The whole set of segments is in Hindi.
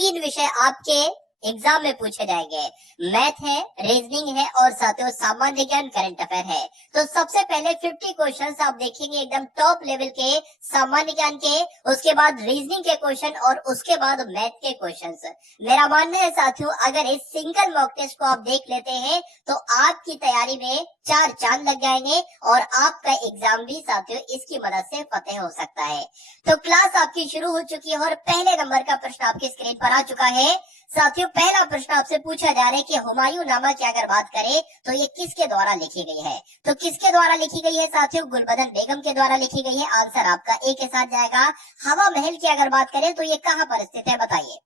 तीन विषय आपके एग्जाम में पूछे जाएंगे। मैथ है, रीजनिंग है और साथियों सामान्य ज्ञान करंट अफेयर है। तो सबसे पहले 50 क्वेश्चंस आप देखेंगे एकदम टॉप लेवल के सामान्य ज्ञान के, उसके बाद रीजनिंग के क्वेश्चन और उसके बाद मैथ के क्वेश्चंस। मेरा मानना है साथियों, अगर इस सिंगल मॉक टेस्ट को आप देख लेते हैं तो आपकी तैयारी में चार चांद लग जाएंगे और आपका एग्जाम भी साथियों इसकी मदद से फतेह हो सकता है। तो क्लास आपकी शुरू हो चुकी है और पहले नंबर का प्रश्न आपकी स्क्रीन पर आ चुका है। साथियों पहला प्रश्न आपसे पूछा जा रहा है कि हुमायूं नामा की अगर बात करें तो ये किसके द्वारा लिखी गई है। तो किसके द्वारा लिखी गई है साथियों? गुलबदन बेगम के द्वारा लिखी गई है। आंसर आपका ए के साथ जाएगा। हवा महल की अगर बात करें तो ये कहाँ पर स्थित है, बताइए।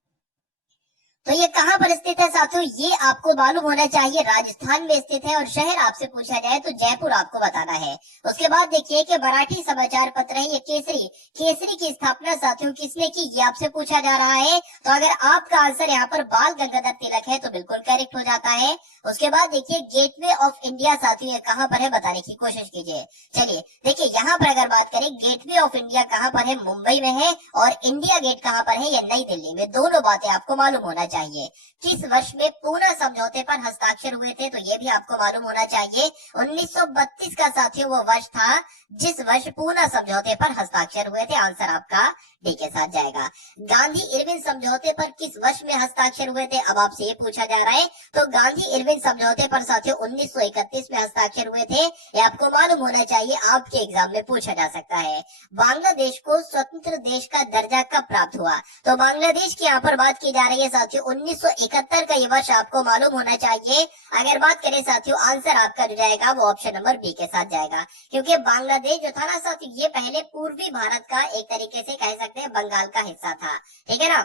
तो ये कहाँ पर स्थित है साथियों? ये आपको मालूम होना चाहिए, राजस्थान में स्थित है। और शहर आपसे पूछा जाए तो जयपुर आपको बताना है। उसके बाद देखिए कि मराठी समाचार पत्र है ये केसरी। केसरी की स्थापना साथियों किसने की, ये आपसे पूछा जा रहा है। तो अगर आपका आंसर यहाँ पर बाल गंगाधर तिलक है तो बिल्कुल करेक्ट हो जाता है। उसके बाद देखिए गेटवे ऑफ इंडिया साथियों ये कहाँ पर है, बताने की कोशिश कीजिए। चलिए देखिए यहाँ पर अगर बात करें गेटवे ऑफ इंडिया कहाँ पर है, मुंबई में है। और इंडिया गेट कहाँ पर है, ये नई दिल्ली में। दोनों बातें आपको मालूम होना चाहिए। किस वर्ष में पूना समझौते पर हस्ताक्षर हुए थे, तो ये भी आपको मालूम होना चाहिए। 1932 का साथियों वो वर्ष था जिस वर्ष पूना समझौते पर हस्ताक्षर हुए थे। आंसर आपका डी के साथ जाएगा। गांधी इरविन समझौते पर किस वर्ष में हस्ताक्षर हुए थे, अब आपसे ये पूछा जा रहा है। तो गांधी इरविन समझौते पर साथियों 1931 में हस्ताक्षर हुए थे, ये आपको मालूम होना चाहिए, आपके एग्जाम में पूछा जा सकता है। बांग्लादेश को स्वतंत्र देश का दर्जा कब प्राप्त हुआ, तो बांग्लादेश की यहाँ पर बात की जा रही है साथियों 1971 का ये वर्ष आपको मालूम होना चाहिए। अगर बात करें साथियों आंसर आपका जो जाएगा वो ऑप्शन नंबर बी के साथ जाएगा, क्योंकि बांग्लादेश जो था ना साथियों ये पहले पूर्वी भारत का एक तरीके से कह सकते हैं बंगाल का हिस्सा था, ठीक है ना।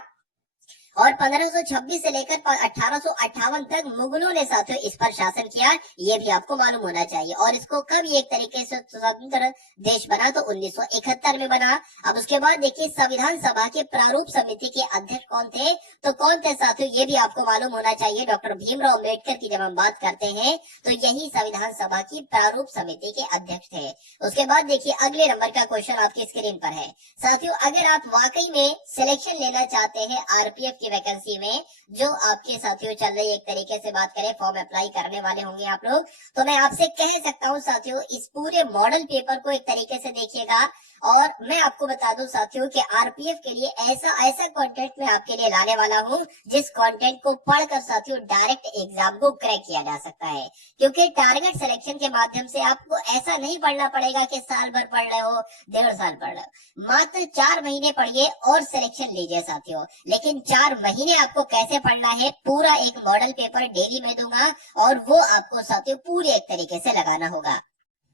और 1526 से लेकर 1858 तक मुगलों ने साथियों इस पर शासन किया, ये भी आपको मालूम होना चाहिए। और इसको कब ये एक तरीके से स्वतंत्र देश बना, तो 1971 में बना। अब उसके बाद देखिए संविधान सभा के प्रारूप समिति के अध्यक्ष कौन थे, तो कौन थे साथियों ये भी आपको मालूम होना चाहिए। डॉक्टर भीमराव अम्बेडकर की जब हम बात करते हैं तो यही संविधान सभा की प्रारूप समिति के अध्यक्ष थे। उसके बाद देखिए अगले नंबर का क्वेश्चन आपकी स्क्रीन पर है साथियों। अगर आप वाकई में सिलेक्शन लेना चाहते हैं आरपीएफ की वैकेंसी में, जो आपके साथियों चल रही एक तरीके से बात करें फॉर्म अप्लाई करने वाले होंगे आप लोग, तो मैं आपसे कह सकता हूं साथियों इस पूरे मॉडल पेपर को एक तरीके से देखिएगा। और मैं आपको बता दूं साथियों कि आरपीएफ के लिए ऐसा कंटेंट मैं आपके लिए लाने वाला हूं जिस कंटेंट को पढ़कर साथियों डायरेक्ट एग्जाम को क्रैक किया जा सकता है। क्योंकि टारगेट सिलेक्शन के माध्यम से आपको ऐसा नहीं पढ़ना पड़ेगा कि साल भर पढ़ रहे हो, 1.5 साल पढ़ रहे हो, मात्र 4 महीने पढ़िए और सिलेक्शन लीजिए साथियों। लेकिन 4 महीने आपको कैसे पढ़ना है, पूरा एक मॉडल पेपर डेली में दूंगा और वो आपको साथियों पूरी एक तरीके से लगाना होगा।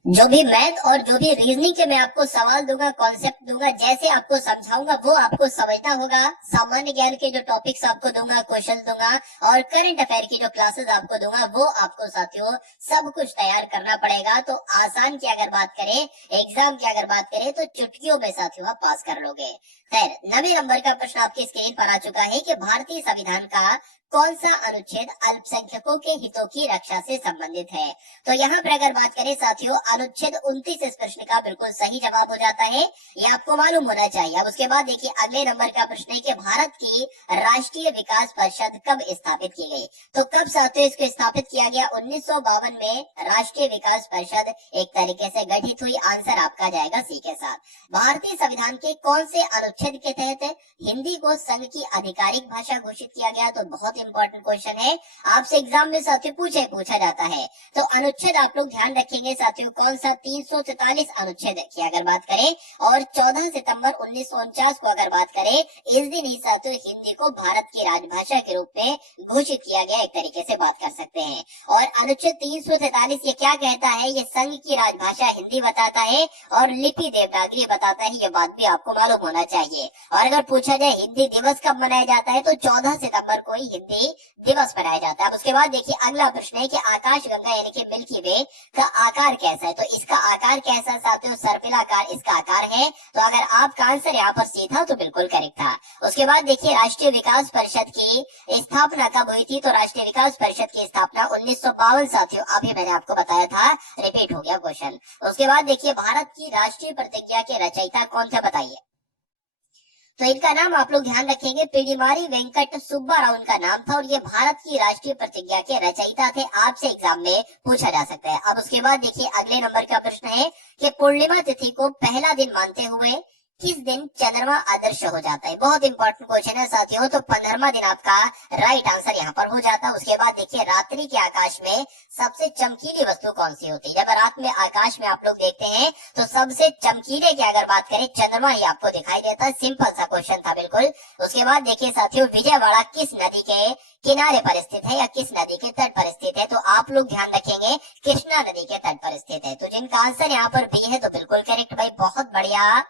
जो भी मैथ और जो भी रीजनिंग के मैं आपको सवाल दूंगा, कॉन्सेप्ट दूंगा, जैसे आपको समझाऊंगा वो आपको समझना होगा। सामान्य ज्ञान के जो टॉपिक्स आपको दूंगा, क्वेश्चन दूंगा और करंट अफेयर की जो क्लासेस आपको दूंगा वो आपको साथियों सब कुछ तैयार करना पड़ेगा। तो आसान की अगर बात करें, एग्जाम की अगर बात करें तो चुटकियों में साथियों आप पास कर लोगे। खैर 9वें नंबर का प्रश्न आपकी स्क्रीन पर आ चुका है कि भारतीय संविधान का कौन सा अनुच्छेद अल्पसंख्यकों के हितों की रक्षा से संबंधित है। तो यहाँ पर अगर बात करें साथियों अनुच्छेद 29 इस प्रश्न का बिल्कुल सही जवाब हो जाता है, ये आपको मालूम होना चाहिए। अब उसके बाद देखिए अगले नंबर का प्रश्न है कि भारत की राष्ट्रीय विकास परिषद कब स्थापित की गई। तो कब साथियों इसको स्थापित किया गया, 1952 में राष्ट्रीय विकास परिषद एक तरीके से गठित हुई। आंसर आपका जाएगा सी के साथ। भारतीय संविधान के कौन से अनुच्छेद के तहत हिंदी को संघ की आधिकारिक भाषा घोषित किया गया, तो बहुत इंपॉर्टेंट क्वेश्चन है, आपसे एग्जाम में साथियों पूछा जाता है। तो अनुच्छेद आप लोग ध्यान रखेंगे साथियों कौन सा, 344 अनुच्छेद की अगर बात करें और 14 सितंबर 1949 को अगर बात करें, इस दिन ही साथियों हिंदी को भारत की राजभाषा के रूप में घोषित किया गया, एक तरीके से बात कर सकते हैं। और अनुच्छेद 343 ये क्या कहता है, ये संघ की राजभाषा हिंदी बताता है और लिपि देवनागरी बताता है, ये बात भी आपको मालूम होना चाहिए। और अगर पूछा जाए हिंदी दिवस कब मनाया जाता है, तो 14 सितंबर को ही हिंदी दिवस मनाया जाता है। अब उसके बाद देखिए अगला प्रश्न है कि आकाशगंगा यानी कि मिल्की वे का आकार कैसा है। तो इसका आकार कैसा है साथियों, सर्पिलाकार इसका आकार है। तो अगर आपका आंसर यहाँ पर सी था तो बिल्कुल करेक्ट था। उसके बाद देखिए राष्ट्रीय विकास परिषद की स्थापना कब हुई थी, तो राष्ट्रीय विकास परिषद की स्थापना 1952 साथियों, अभी मैंने आपको बताया था, रिपीट हो गया क्वेश्चन। उसके बाद देखिए भारत की राष्ट्रीय प्रतिज्ञा के रचयिता कौन थे, बताइए। तो इनका नाम आप लोग ध्यान रखेंगे, पिडिमारी वेंकट सुब्बा राव इनका नाम था और ये भारत की राष्ट्रीय प्रतिज्ञा के रचयिता थे। आपसे एग्जाम में पूछा जा सकता है। अब उसके बाद देखिए अगले नंबर का प्रश्न है कि पूर्णिमा तिथि को पहला दिन मानते हुए किस दिन चंद्रमा अदृश्य हो जाता है। बहुत इंपॉर्टेंट क्वेश्चन है साथियों। तो 15वां दिन आपका राइट आंसर यहाँ पर हो जाता है। उसके बाद देखिए रात्रि के आकाश में सबसे चमकीली वस्तु कौन सी होती है। जब रात में आकाश में आप लोग देखते हैं तो सबसे चमकीले की अगर बात करें चंद्रमा ही आपको दिखाई देता है। सिंपल सा क्वेश्चन था बिल्कुल। उसके बाद देखिए साथियों विजयवाड़ा किस नदी के किनारे पर स्थित है या किस नदी के तट पर स्थित है। तो आप लोग ध्यान रखेंगे कृष्णा नदी के तट पर स्थित है। तो जिनका आंसर यहाँ पर बी है तो बिल्कुल करेक्ट भाई, बहुत बढ़िया,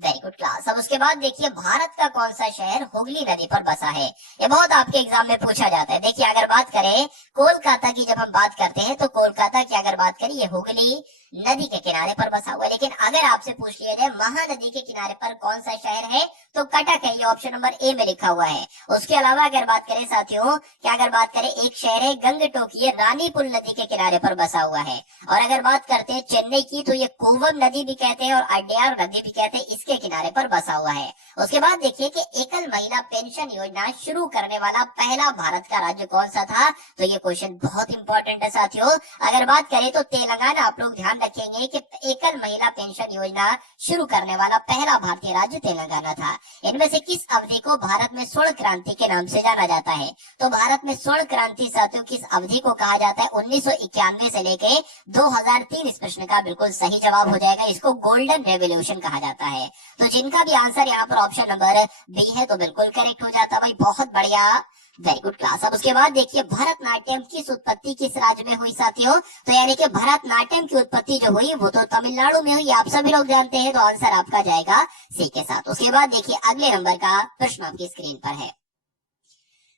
वेरी गुड क्लास। अब उसके बाद देखिए भारत का कौन सा शहर हुगली नदी पर बसा है। ये बहुत आपके एग्जाम में पूछा जाता है। देखिए अगर बात करें कोलकाता की, जब हम बात करते हैं तो कोलकाता की अगर बात करें ये हुगली नदी के किनारे पर बसा हुआ है। लेकिन अगर आपसे पूछ लिया जाए महानदी के किनारे पर कौन सा शहर है तो कटक है। ये ऑप्शन नंबर ए में लिखा हुआ है। उसके अलावा अगर बात करें साथियों क्या अगर बात करें एक शहर है गंगटोक, ये रानीपुल नदी के किनारे पर बसा हुआ है। और अगर बात करते हैं चेन्नई की तो ये कोवम नदी भी कहते हैं और अड्यार नदी भी कहते हैं, इसके किनारे पर बसा हुआ है। उसके बाद देखिए कि एकल महिला पेंशन योजना शुरू करने वाला पहला भारत का राज्य कौन सा था। तो ये क्वेश्चन बहुत इंपॉर्टेंट है साथियों। अगर बात करें तो तेलंगाना, आप लोग ध्यान रखेंगे कि एकल महिला पेंशन योजना शुरू करने वाला पहला भारतीय राज्य तेलंगाना था। इनमें से किस अवधि को भारत में स्वर्ण क्रांति के नाम से जाना जाता है। तो भारत में स्वर्ण क्रांति साथियों किस अवधि को कहा जाता है। 1991 से लेके 2003 इस प्रश्न का बिल्कुल सही जवाब हो जाएगा। इसको गोल्डन रेवोल्यूशन कहा जाता है। तो जिनका भी आंसर यहाँ पर ऑप्शन नंबर बी है तो बिल्कुल करेक्ट हो जाता है भाई, बहुत बढ़िया, वेरी गुड क्लास। अब उसके बाद देखिए भरतनाट्यम किस उत्पत्ति किस राज्य में हुई साथियों। तो यानी कि भरतनाट्यम की उत्पत्ति जो हुई वो तो तमिलनाडु में हुई, आप सभी लोग जानते हैं। तो आंसर आपका जाएगा सी के साथ। उसके बाद देखिए अगले नंबर का प्रश्न आपकी स्क्रीन पर है।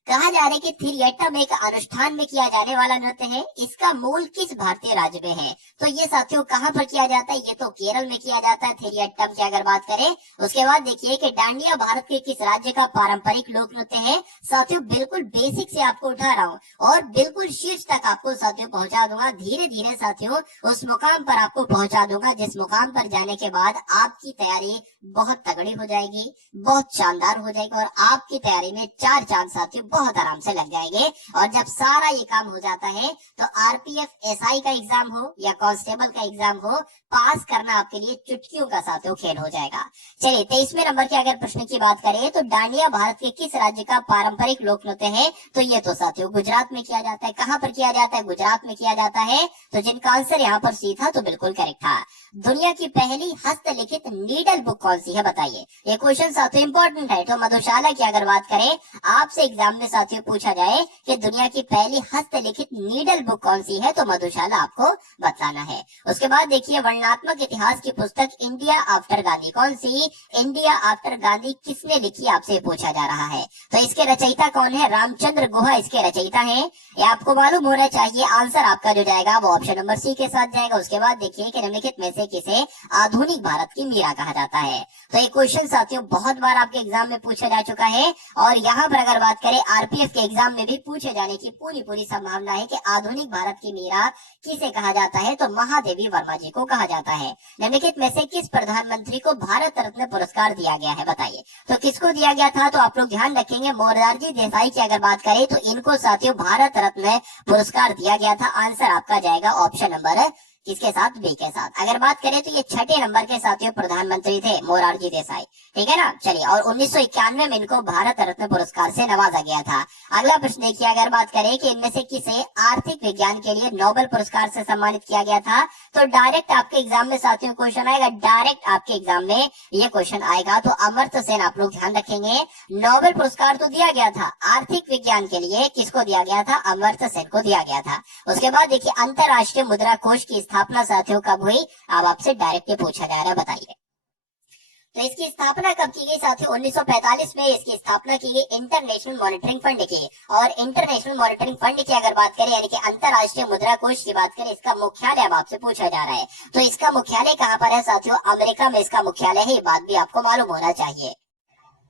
कहा जा रहा है कि थिरियट्टम एक अनुष्ठान में किया जाने वाला नृत्य है। इसका मूल किस भारतीय राज्य में है। तो ये साथियों कहाँ पर किया जाता है। ये तो केरल में किया जाता है थिरियट्टम की अगर बात करें। उसके बाद देखिए कि डांडिया भारत के किस राज्य का पारंपरिक लोक नृत्य है। साथियों बिल्कुल बेसिक से आपको उठा रहा हूँ और बिल्कुल शीर्ष तक आपको साथियों पहुंचा दूंगा। धीरे धीरे साथियों उस मुकाम पर आपको पहुंचा दूंगा जिस मुकाम पर जाने के बाद आपकी तैयारी बहुत तगड़ी हो जाएगी, बहुत शानदार हो जाएगी और आपकी तैयारी में 4 चांद साथियों बहुत आराम से लग जाएंगे। और जब सारा ये काम हो जाता है तो आरपीएफ एसआई का एग्जाम हो या कांस्टेबल का एग्जाम हो, पास करना आपके लिए चुटकियों का साथियों खेल हो जाएगा। चलिए 23वें नंबर के अगर प्रश्न की बात करें तो डांडिया भारत के किस राज्य का पारंपरिक लोक नृत्य है। तो ये तो साथियों गुजरात में किया जाता है। कहाँ पर किया जाता है, गुजरात में किया जाता है। तो जिनका आंसर यहाँ पर सी था तो बिल्कुल करेक्ट था। दुनिया की पहली हस्तलिखित नीडल बुक कौन सी है बताइए। ये क्वेश्चन साथियों इंपॉर्टेंट है। तो मधुशाला की अगर बात करें आपसे एग्जाम में साथियों पूछा जाए कि दुनिया की पहली हस्तलिखित नीडल बुक कौन सी है तो मधुशाला आपको बताना है। उसके बाद देखिए वर्णनात्मक इतिहास की पुस्तक इंडिया आफ्टर गांधी कौन सी, इंडिया आफ्टर गांधी किसने लिखी आपसे पूछा जा रहा है। तो इसके रचयिता कौन है, रामचंद्र गुहा इसके रचयिता है। ये आपको मालूम होना चाहिए। आंसर आपका जो जाएगा वो ऑप्शन नंबर सी के साथ जाएगा। उसके बाद देखिए कि निम्नलिखित में से किसे आधुनिक भारत की मीरा कहा जाता है। तो ये क्वेश्चन साथियों बहुत बार आपके एग्जाम में पूछा जा चुका है और यहाँ पर अगर बात करें आरपीएफ के एग्जाम में भी पूछे जाने की पूरी संभावना है कि आधुनिक भारत की मीरा किसे कहा जाता है। तो महादेवी वर्मा जी को कहा जाता है। निम्नलिखित में से किस प्रधानमंत्री को भारत रत्न पुरस्कार दिया गया है बताइए। तो किसको दिया गया था। तो आप लोग ध्यान रखेंगे मोरारजी देसाई की अगर बात करें तो इनको साथियों भारत रत्न पुरस्कार दिया गया था। आंसर आपका जाएगा ऑप्शन नंबर किसके साथ, बी के साथ। अगर बात करें तो ये 6ठे नंबर के साथियों प्रधानमंत्री थे मोरारजी देसाई, ठीक है ना। चलिए और 1991 में इनको भारत रत्न पुरस्कार से नवाजा गया था। अगला प्रश्न देखिए अगर बात करें कि इनमें से किसे आर्थिक विज्ञान के लिए नोबेल पुरस्कार से सम्मानित किया गया था। तो डायरेक्ट आपके एग्जाम में साथियों क्वेश्चन आएगा, डायरेक्ट आपके एग्जाम में ये क्वेश्चन आएगा। तो अमर्त्य सेन आप लोग ध्यान रखेंगे। नोबेल पुरस्कार तो दिया गया था आर्थिक विज्ञान के लिए, किसको दिया गया था, अमर्त्य सेन को दिया गया था। उसके बाद देखिए अंतरराष्ट्रीय मुद्रा कोष की स्थापना साथियों कब हुई। अब आपसे डायरेक्ट पूछा जा रहा है बताइए। तो इसकी स्थापना कब की गई साथियों, 1945 में इसकी स्थापना की गई इंटरनेशनल मॉनिटरिंग फंड की। और इंटरनेशनल मॉनिटरिंग फंड की अगर बात करें यानी कि अंतरराष्ट्रीय मुद्रा कोष की बात करें, इसका मुख्यालय अब आपसे पूछा जा रहा है। तो इसका मुख्यालय कहाँ पर है साथियों, अमेरिका में इसका मुख्यालय है। ये बात भी आपको मालूम होना चाहिए।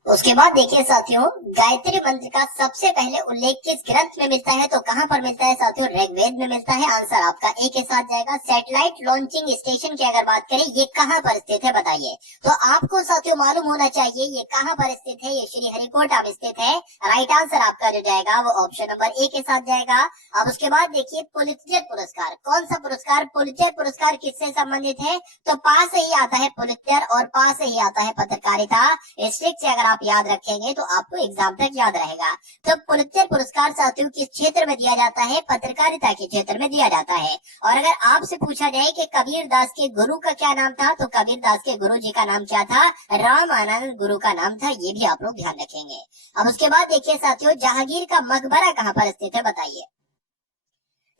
उसके बाद देखिए साथियों, गायत्री मंत्र का सबसे पहले उल्लेख किस ग्रंथ में मिलता है? तो कहां पर मिलता है साथियों? ऋग्वेद में मिलता है। आंसर आपका ए के साथ जाएगा। सैटेलाइट लॉन्चिंग स्टेशन की अगर बात करें, ये कहां पर स्थित है बताइए? तो आपको साथियों मालूम होना चाहिए ये कहां पर स्थित है। ये श्रीहरिकोटा में स्थित है। राइट आंसर आपका जो जाएगा वो ऑप्शन नंबर ए के साथ जाएगा। अब उसके बाद देखिए पुलित्जर पुरस्कार, कौन सा पुरस्कार? पुलित्जर पुरस्कार किससे संबंधित है? तो पास से ही आता है पुलित्जर और पास से ही आता है पत्रकारिता। इस ट्रिक से अगर आप याद रखेंगे तो आपको एग्जाम तक याद रहेगा। तो पुलित्जर पुरस्कार साथियों किस क्षेत्र में दिया जाता है? पत्रकारिता के क्षेत्र में दिया जाता है। और अगर आपसे पूछा जाए कि कबीर दास के गुरु का क्या नाम था, तो कबीर दास के गुरु जी का नाम क्या था? रामानंद गुरु का नाम था। ये भी आप लोग ध्यान रखेंगे। अब उसके बाद देखिए साथियों, जहांगीर का मकबरा कहाँ पर स्थित है बताइए?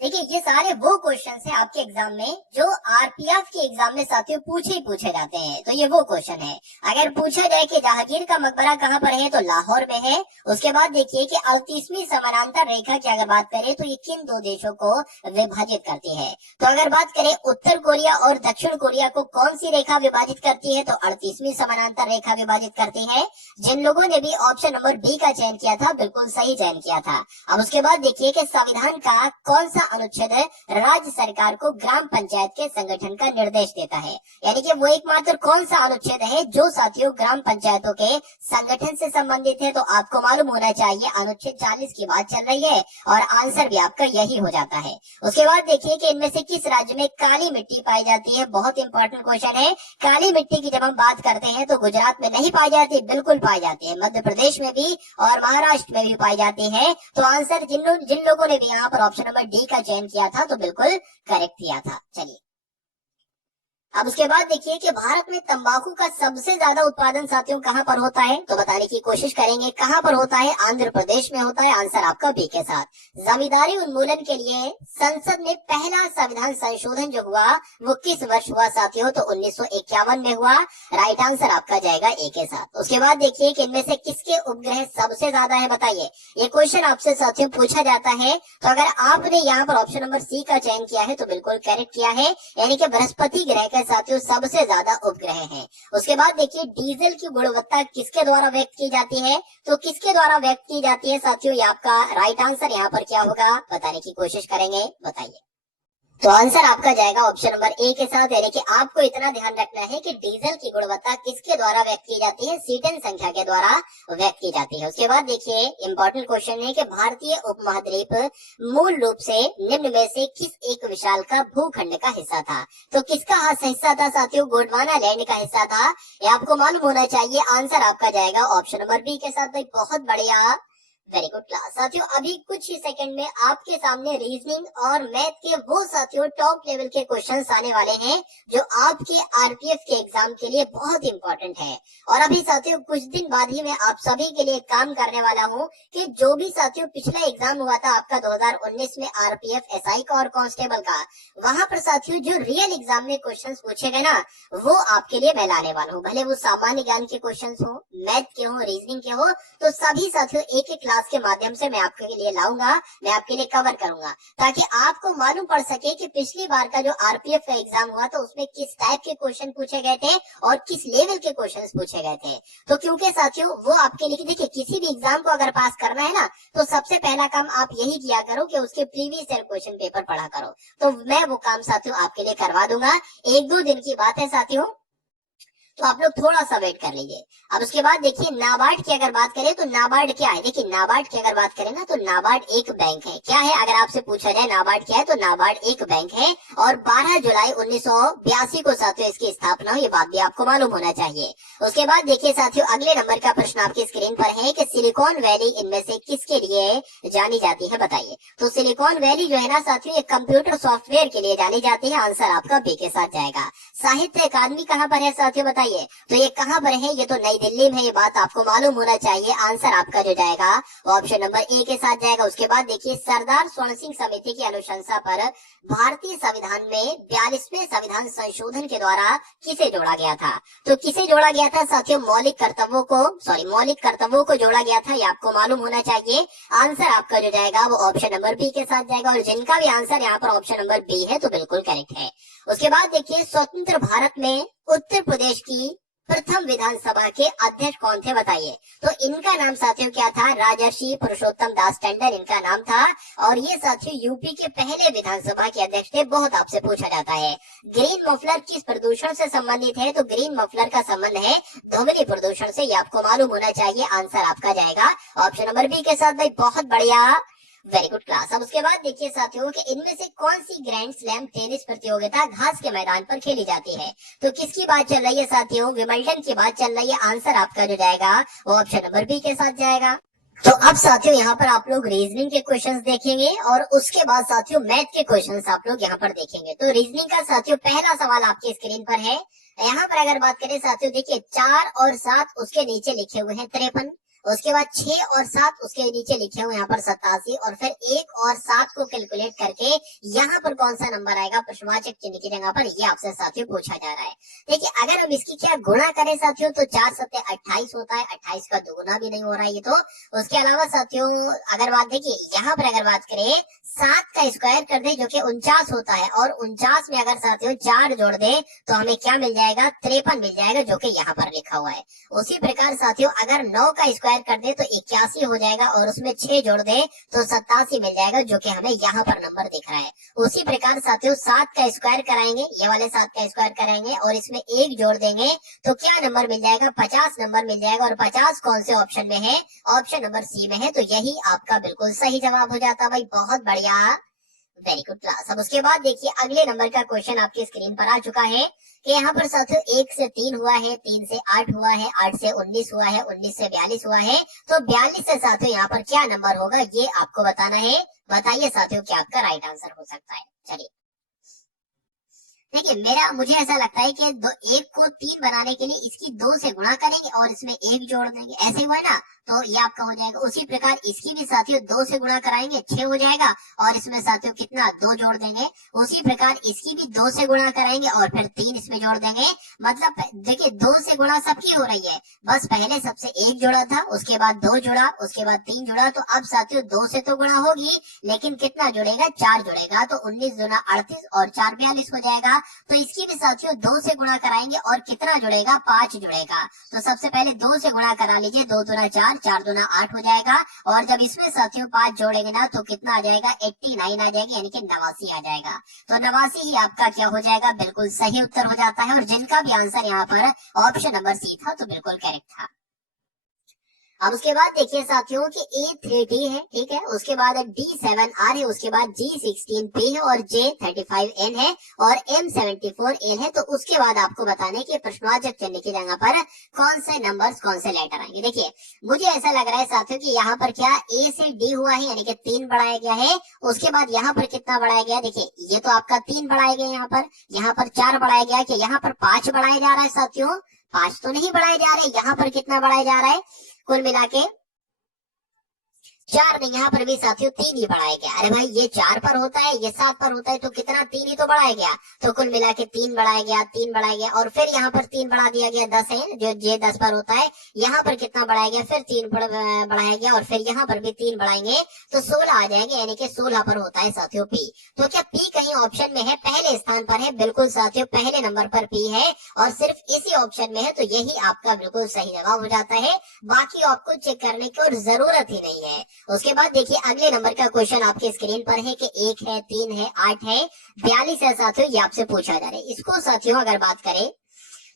देखिए ये सारे वो क्वेश्चन है आपके एग्जाम में जो आरपीएफ के एग्जाम में साथियों पूछे जाते हैं। तो ये वो क्वेश्चन है। अगर पूछा जाए कि जहांगीर का मकबरा कहाँ पर है, तो लाहौर में है। उसके बाद देखिए कि 38वीं समानांतर रेखा की अगर बात करें तो ये किन दो देशों को विभाजित करती है? तो अगर बात करें उत्तर कोरिया और दक्षिण कोरिया को कौन सी रेखा विभाजित करती है? तो 38वीं समानांतर रेखा विभाजित करती है। जिन लोगों ने भी ऑप्शन नंबर बी का चयन किया था, बिल्कुल सही चयन किया था। अब उसके बाद देखिए कि संविधान का कौन सा अनुच्छेद राज्य सरकार को ग्राम पंचायत के संगठन का निर्देश देता है? यानी कि वो एकमात्र कौन सा अनुच्छेद है जो साथियों ग्राम पंचायतों के संगठन से संबंधित है? तो आपको मालूम होना चाहिए अनुच्छेद 40 की बात चल रही है और आंसर भी आपका यही हो जाता है। उसके बाद देखिए कि इनमें से किस राज्य में काली मिट्टी पाई जाती है? बहुत इंपॉर्टेंट क्वेश्चन है। काली मिट्टी की जब हम बात करते हैं तो गुजरात में नहीं पाई जाती, बिल्कुल पाई जाती है। मध्य प्रदेश में भी और महाराष्ट्र में भी पाई जाती है। तो आंसर जिन लोगों ने भी यहाँ पर ऑप्शन नंबर डी का चयन किया था तो बिल्कुल करेक्ट किया था। चलिए अब उसके बाद देखिए कि भारत में तंबाकू का सबसे ज्यादा उत्पादन साथियों कहां पर होता है? तो बताने की कोशिश करेंगे कहां पर होता है। आंध्र प्रदेश में होता है। आंसर आपका बी के साथ। जमींदारी उन्मूलन के लिए संसद में पहला संविधान संशोधन जो हुआ वो किस वर्ष हुआ साथियों? तो 1951 में हुआ। राइट आंसर आपका जाएगा ए के साथ। उसके बाद देखिए कि इनमें से किसके उपग्रह सबसे ज्यादा है बताइए? ये क्वेश्चन आपसे साथियों पूछा जाता है। तो अगर आपने यहाँ पर ऑप्शन नंबर सी का चयन किया है तो बिल्कुल करेक्ट किया है। यानी कि बृहस्पति ग्रह के साथियों सबसे ज्यादा उपग्रह हैं। उसके बाद देखिए डीजल की गुणवत्ता किसके द्वारा व्यक्त की जाती है? तो किसके द्वारा व्यक्त की जाती है साथियों? ये आपका राइट आंसर यहाँ पर क्या होगा बताने की कोशिश करेंगे, बताइए। तो आंसर आपका जाएगा ऑप्शन नंबर ए के साथ। यानी कि आपको इतना ध्यान रखना है कि डीजल की गुणवत्ता किसके द्वारा व्यक्त की जाती है? सीटन संख्या के द्वारा व्यक्त की जाती है। उसके बाद देखिए इंपॉर्टेंट क्वेश्चन है कि भारतीय उपमहाद्वीप मूल रूप से निम्न में से किस एक विशाल का भूखंड का हिस्सा था? तो किसका हिस्सा था साथियों? गोंडवाना लैंड का हिस्सा था। ये आपको मालूम होना चाहिए। आंसर आपका जाएगा ऑप्शन नंबर बी के साथ। भाई बहुत बढ़िया, वेरी गुड क्लास। साथियों अभी कुछ ही सेकंड में आपके सामने रीजनिंग और मैथ के वो साथियों टॉप लेवल के क्वेश्चंस आने वाले हैं जो आपके आरपीएफ के एग्जाम के लिए बहुत इंपॉर्टेंट है। और अभी साथियों कुछ दिन बाद ही मैं आप सभी के लिए काम करने वाला हूं कि जो भी साथियों पिछला एग्जाम हुआ था आपका 2019 में आरपीएफ एसआई का और कांस्टेबल का, वहां पर साथियों जो रियल एग्जाम में क्वेश्चन पूछे गए ना वो आपके लिए मैं लाने वाला हूँ। भले वो सामान्य ज्ञान के क्वेश्चन हो, मैथ के हो, रीजनिंग के हो, तो सभी साथियों एक एक क्लास के माध्यम से मैं आपके लिए लाऊंगा, मैं आपके लिए कवर करूंगा ताकि आपको मालूम पड़ सके कि पिछली बार का जो आरपीएफ का एग्जाम हुआ था उसमें किस टाइप के क्वेश्चन पूछे गए थे और किस लेवल के क्वेश्चन पूछे गए थे। तो क्योंकि साथियों वो आपके लिए देखिए किसी भी एग्जाम को अगर पास करना है ना तो सबसे पहला काम आप यही किया करो कि उसके प्रीवियस ईयर क्वेश्चन पेपर पढ़ा करो। तो मैं वो काम साथियों आपके लिए करवा दूंगा। 1-2 दिन की बात है साथियों, तो आप लोग थोड़ा सा वेट कर लीजिए। अब उसके बाद देखिए नाबार्ड की अगर बात करें तो नाबार्ड क्या है? देखिए नाबार्ड की अगर बात करें ना तो नाबार्ड एक बैंक है। क्या है? अगर आपसे पूछा जाए नाबार्ड क्या है तो नाबार्ड एक बैंक है और 12 जुलाई 1982 को साथियों इसकी स्थापना हुई। ये बात भी आपको मालूम होना चाहिए। उसके बाद देखिए साथियों अगले नंबर का प्रश्न आपकी स्क्रीन पर है कि सिलिकॉन वैली इनमें से किसके लिए जानी जाती है बताइए? तो सिलिकॉन वैली जो है ना साथियों ये कंप्यूटर सॉफ्टवेयर के लिए जानी जाती है। आंसर आपका बी के साथ जाएगा। साहित्य अकादमी कहाँ पर है साथियों बताइए? तो ये कहां पर है? ये तो नई दिल्ली में। ये बात आपको मालूम होना चाहिए। आंसर आपका जो जाएगा वो ऑप्शन नंबर ए के साथ जाएगा। उसके बाद देखिए सरदार स्वर्ण सिंह समिति की अनुशंसा पर भारतीय संविधान में 42वें संविधान संशोधन के द्वारा किसे जोड़ा गया था? तो किसे जोड़ा गया था साथियों? मौलिक कर्तव्यों को जोड़ा गया था। ये आपको मालूम होना चाहिए। आंसर आपका जो जाएगा वो ऑप्शन नंबर बी के साथ जाएगा। और जिनका भी आंसर यहाँ पर ऑप्शन नंबर बी है तो बिल्कुल करेक्ट है। उसके बाद देखिए स्वतंत्र भारत में उत्तर प्रदेश की प्रथम विधानसभा के अध्यक्ष कौन थे बताइए। तो इनका नाम साथियों क्या था, राजर्षि पुरुषोत्तम दास टंडन इनका नाम था। और ये साथियों यूपी के पहले विधानसभा के अध्यक्ष थे। बहुत आपसे पूछा जाता है ग्रीन मफलर किस प्रदूषण से संबंधित है, तो ग्रीन मफलर का संबंध है ध्वनि प्रदूषण से। ये आपको मालूम होना चाहिए। आंसर आपका जाएगा ऑप्शन नंबर बी के साथ। भाई बहुत बढ़िया, वेरी गुड क्लास। अब उसके बाद देखिए साथियों कि इनमें से कौन सी ग्रैंड स्लैम टेनिस प्रतियोगिता घास के मैदान पर खेली जाती है। तो किसकी बात चल रही है साथियों, विंबलडन की बात चल रही है। आंसर आपका जो जाएगा वो ऑप्शन नंबर बी के साथ जाएगा। तो अब साथियों यहाँ पर आप लोग रीजनिंग के क्वेश्चंस देखेंगे और उसके बाद साथियों मैथ के क्वेश्चंस आप लोग यहाँ पर देखेंगे। तो रीजनिंग का साथियों पहला सवाल आपकी स्क्रीन पर है। यहाँ पर अगर बात करें साथियों, देखिए 4 और 7 उसके नीचे लिखे हुए हैं 53, उसके बाद 6 और 7 उसके नीचे लिखे हुए यहाँ पर 87, और फिर 1 और 7 को कैलकुलेट करके यहाँ पर कौन सा नंबर आएगा प्रश्नवाचक चिन्ह की जगह पर, ये आपसे साथियों पूछा जा रहा है। देखिए अगर हम इसकी क्या गुणा करें साथियों, तो 4 सत्ते 28 होता है, 28 का दुगुना भी नहीं हो रहा है ये तो। उसके अलावा साथियों अगर बात देखिए यहाँ पर अगर बात करें 7 का स्क्वायर कर दे जो कि 49 होता है, और 49 में अगर साथियों 4 जोड़ दे तो हमें क्या मिल जाएगा, 53 मिल जाएगा जो कि यहाँ पर लिखा हुआ है। उसी प्रकार साथियों अगर 9 का स्क्वायर कर दे तो 81 हो जाएगा, और उसमें 6 जोड़ दे तो 87 मिल जाएगा जो कि हमें यहाँ पर नंबर दिख रहा है। उसी प्रकार साथियों 7 का स्क्वायर कराएंगे, ये वाले 7 का स्क्वायर कराएंगे और इसमें 1 जोड़ देंगे तो क्या नंबर मिल जाएगा, 50 नंबर मिल जाएगा। और 50 कौन से ऑप्शन में है, ऑप्शन नंबर सी में है। तो यही आपका बिल्कुल सही जवाब हो जाता है। भाई बहुत बढ़िया, वेरी गुड क्लास। अब उसके बाद देखिए अगले नंबर का क्वेश्चन आपकी स्क्रीन पर आ चुका है कि यहाँ पर साथियों 1 से 3 हुआ है, 3 से 8 हुआ है, 8 से 19 हुआ है, 19 से 42 हुआ है। तो 42 से साथियों यहाँ पर क्या नंबर होगा ये आपको बताना है। बताइए साथियों क्या आपका राइट आंसर हो सकता है। चलिए देखिए मुझे ऐसा लगता है कि 1 को 3 बनाने के लिए इसकी 2 से गुणा करेंगे और इसमें 1 जोड़ देंगे, ऐसे हुआ ना, तो ये आपका हो जाएगा। उसी प्रकार इसकी भी साथियों 2 से गुणा कराएंगे 6 हो जाएगा, और इसमें साथियों कितना 2 जोड़ देंगे। उसी प्रकार इसकी भी 2 से गुणा कराएंगे और फिर 3 इसमें जोड़ देंगे। मतलब देखिए 2 से गुणा सबकी हो रही है, बस पहले सबसे 1 जोड़ा था, उसके बाद 2 जोड़ा, उसके बाद 3 जोड़ा। तो अब साथियों 2 से तो गुणा होगी लेकिन कितना जुड़ेगा, 4 जुड़ेगा। तो 19 दूना 38 और 4 42 हो जाएगा। तो इसकी भी साथियों 2 से गुणा कराएंगे और कितना जुड़ेगा, 5 जुड़ेगा। तो सबसे पहले 2 से गुणा करा लीजिए, 2 दूना 4, 4 दूना 8 हो जाएगा। और जब इसमें साथियों 5 जोड़ेंगे ना तो कितना आ जाएगा, 89 आ जाएगी, यानी कि 89 आ जाएगा। तो 89 ही आपका क्या हो जाएगा, बिल्कुल सही उत्तर हो जाता है। और जिनका भी आंसर यहाँ पर ऑप्शन नंबर सी था तो बिल्कुल करेक्ट था। अब उसके बाद देखिए साथियों कि A3D है, ठीक है, उसके बाद D7R है, उसके बाद G16P है और J35N है और M74L है। तो उसके बाद आपको बताने कि प्रश्नवाचक चिन्ह की जगह पर कौन से नंबर्स कौन से लेटर आएंगे। देखिए मुझे ऐसा लग रहा है साथियों कि यहाँ पर क्या A से D हुआ है, यानी कि 3 बढ़ाया गया है। उसके बाद यहाँ पर कितना बढ़ाया गया, देखिए ये तो आपका 3 बढ़ाया गया, यहाँ पर 4 बढ़ाया गया, कि यहाँ पर 5 बढ़ाया जा रहा है साथियों, 5 तो नहीं बढ़ाए जा रहे, यहाँ पर कितना बढ़ाया जा रहा है, कुल मिला के 4 नहीं, यहाँ पर भी साथियों 3 ही बढ़ाया गया। अरे भाई ये 4 पर होता है, ये 7 पर होता है, तो कितना 3 ही तो बढ़ाया गया। तो कुल मिला के 3 बढ़ाया गया, 3 बढ़ाया गया, और फिर यहाँ पर 3 बढ़ा दिया गया, 10 है जो ये 10 पर होता है। यहाँ पर कितना बढ़ाया गया, फिर 3 बढ़ाया गया, और फिर यहाँ पर भी 3 बढ़ाएंगे तो 16 आ जाएंगे, यानी कि 16 पर होता है साथियों P। तो क्या P कहीं ऑप्शन में है, पहले स्थान पर है, बिल्कुल साथियों पहले नंबर पर P है, और सिर्फ इसी ऑप्शन में है। तो यही आपका बिल्कुल सही जवाब हो जाता है, बाकी आपको चेक करने की और जरूरत ही नहीं है। उसके बाद देखिए अगले नंबर का क्वेश्चन आपके स्क्रीन पर है कि 1 है, 3 है, 8 है, 42 है साथियों, ये आपसे पूछा जा रहा है। इसको साथियों अगर बात करें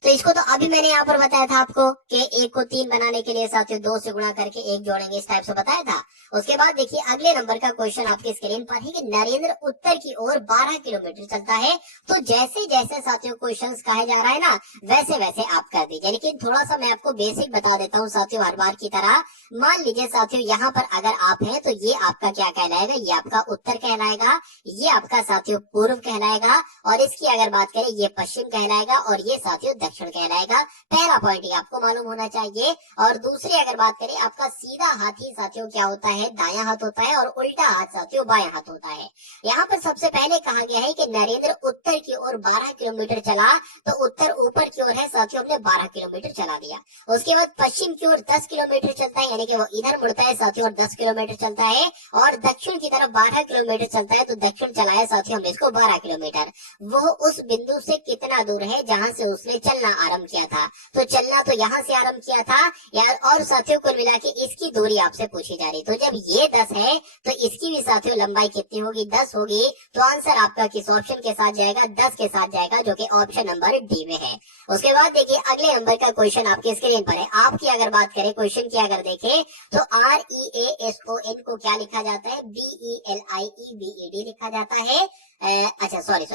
तो इसको तो अभी मैंने यहाँ पर बताया था आपको कि 1 को 3 बनाने के लिए साथियों 2 से गुणा करके 1 जोड़ेंगे, इस टाइप से बताया था। उसके बाद देखिए अगले नंबर का क्वेश्चन आपके स्क्रीन पर है कि नरेंद्र उत्तर की ओर 12 किलोमीटर चलता है। तो जैसे जैसे साथियों क्वेश्चंस कहा जा रहा है ना, वैसे वैसे आप कर दीजिए। लेकिन थोड़ा सा मैं आपको बेसिक बता देता हूँ साथियों हर बार की तरह। मान लीजिए साथियों यहाँ पर अगर आप हैं तो ये आपका क्या कहलाएगा, ये आपका उत्तर कहलाएगा, ये आपका साथियों पूर्व कहलाएगा, और इसकी अगर बात करें ये पश्चिम कहलाएगा, और ये साथियों दक्षिण कहलाएगा। पहला पॉइंट ये आपको मालूम होना चाहिए। और दूसरी अगर बात करें आपका सीधा हाथ ही साथियों क्या होता है, दायां हाथ होता है, और उल्टा हाथ साथियों बायां हाथ होता है। यहाँ पर सबसे पहले कहा गया है कि नरेंद्र उत्तर की ओर 12 किलोमीटर चला, तो उत्तर ऊपर की ओर है साथियों, हमने 12 किलोमीटर चला दिया। उसके बाद पश्चिम की ओर 10 किलोमीटर चलता है, यानी कि वो इधर मुड़ता है साथियों और 10 किलोमीटर चलता है, और दक्षिण की तरफ 12 किलोमीटर चलता है, तो दक्षिण चलाया साथियों हमने इसको 12 किलोमीटर। वो उस बिंदु से कितना दूर है जहां से उसने चला चलना आरंभ किया था। तो चलना तो यहाँ से आरंभ किया था यार, और साथियों कुल मिला के इसकी दूरी आपसे पूछी जा रही। तो जब ये 10 है तो इसकी भी साथियों लंबाई कितनी होगी, 10 होगी। तो आंसर आपका किस ऑप्शन के साथ जाएगा, 10 के साथ जाएगा, जो कि ऑप्शन नंबर डी में है। उसके बाद देखिए अगले नंबर का क्वेश्चन आपके स्क्रीन पर है। आपकी अगर बात करें क्वेश्चन की अगर देखें तो REASON को क्या लिखा जाता है, BELIEVED लिखा जाता है। अच्छा सॉरी,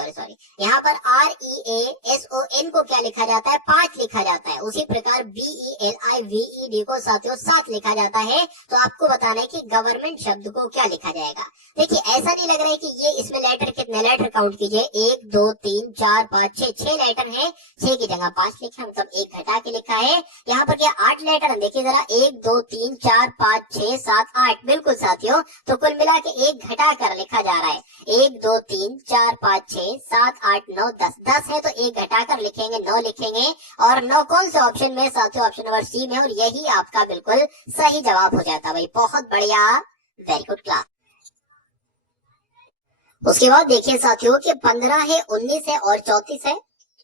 यहाँ पर REASON को क्या लिखा जाता है, 5 लिखा जाता है। उसी प्रकार BELIVED को साथियों 7 लिखा जाता है। तो आपको बताना है कि गवर्नमेंट शब्द को क्या लिखा जाएगा। देखिए ऐसा नहीं लग रहा है कि ये इसमें लेटर कितने, लेटर काउंट कीजिए, 1 2 3 4 5 6 लेटर है। 6 की जगह 5 लिखा, मतलब 1 घटा के लिखा है। यहाँ पर क्या 8 लेटर, देखिए जरा, 1 2 3 4 5 6 7 8, बिल्कुल साथियों। तो कुल मिला के 1 घटा कर लिखा जा रहा है। 1 2 3 4 5 6 7 8 9 10, 10 है तो 1 घटाकर लिखेंगे, 9 लिखेंगे। और 9 कौन से ऑप्शन में, साथियों ऑप्शन नंबर सी में, और यही आपका बिल्कुल सही जवाब हो जाता भाई। बहुत बढ़िया, वेरी गुड क्लास। उसके बाद देखिए साथियों कि 15 है, 19 है और 34 है,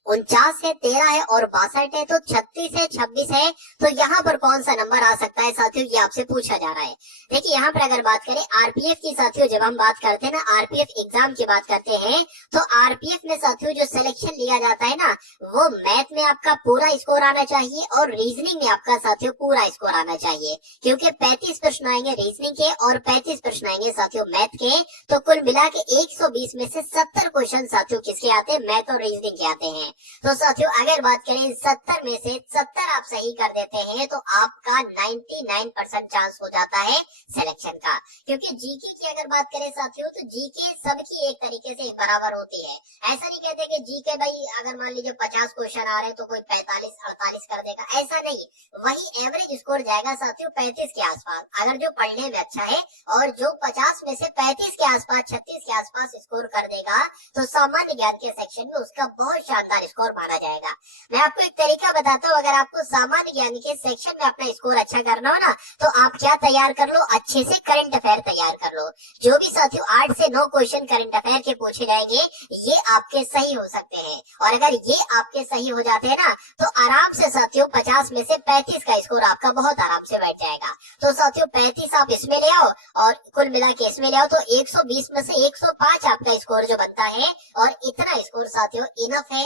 49 है, 13 है और 62 है, तो 36 है, 26 है। तो यहाँ पर कौन सा नंबर आ सकता है साथियों, ये आपसे पूछा जा रहा है। देखिए यहाँ पर अगर बात करें आरपीएफ की साथियों, जब हम बात करते हैं ना आरपीएफ एग्जाम की बात करते हैं, तो आरपीएफ में साथियों जो सिलेक्शन लिया जाता है ना, वो मैथ में आपका पूरा स्कोर आना चाहिए और रीजनिंग में आपका साथियों पूरा स्कोर आना चाहिए। क्योंकि 35 प्रश्न आएंगे रीजनिंग के और 35 प्रश्न आएंगे साथियों मैथ के। तो कुल मिला के 120 में से 70 क्वेश्चन साथियों किसके आते हैं, मैथ और रीजनिंग के आते हैं। तो साथियों अगर बात करें 70 में से 70 आप सही कर देते हैं तो आपका 99% चांस हो जाता है सिलेक्शन का। क्योंकि जीके की अगर बात करें साथियों तो जीके सबकी एक तरीके से बराबर होती है। ऐसा नहीं कहते कि जीके भाई अगर मान लीजिए 50 क्वेश्चन आ रहे हैं तो कोई 45-48 कर देगा, ऐसा नहीं। वही एवरेज स्कोर जाएगा साथियों 35 के आसपास, अगर जो पढ़ने में अच्छा है। और जो 50 में से 35 के आसपास, 36 के आसपास स्कोर कर देगा तो सामान्य ज्ञान के सेक्शन में उसका बहुत शानदार स्कोर माना जाएगा। मैं आपको एक तरीका बताता हूँ, अगर आपको सामान्य ज्ञान के सेक्शन में अपना स्कोर अच्छा करना हो ना, तो आप क्या तैयार कर लो, अच्छे से करंट अफेयर तैयार कर लो। जो भी साथियों 8 से 9 क्वेश्चन करंट अफेयर के पूछे जाएंगे ये आपके सही हो सकते हैं। और अगर ये आपके सही हो जाते हैं ना तो आराम से साथियों 50 में से 35 का स्कोर आपका बहुत आराम से बैठ जाएगा। तो साथियों 35 आप इसमें ले आओ और कुल मिला के इसमें ले आओ तो 120 में से 105 आपका स्कोर जो बनता है। और इतना स्कोर साथियों इनफ है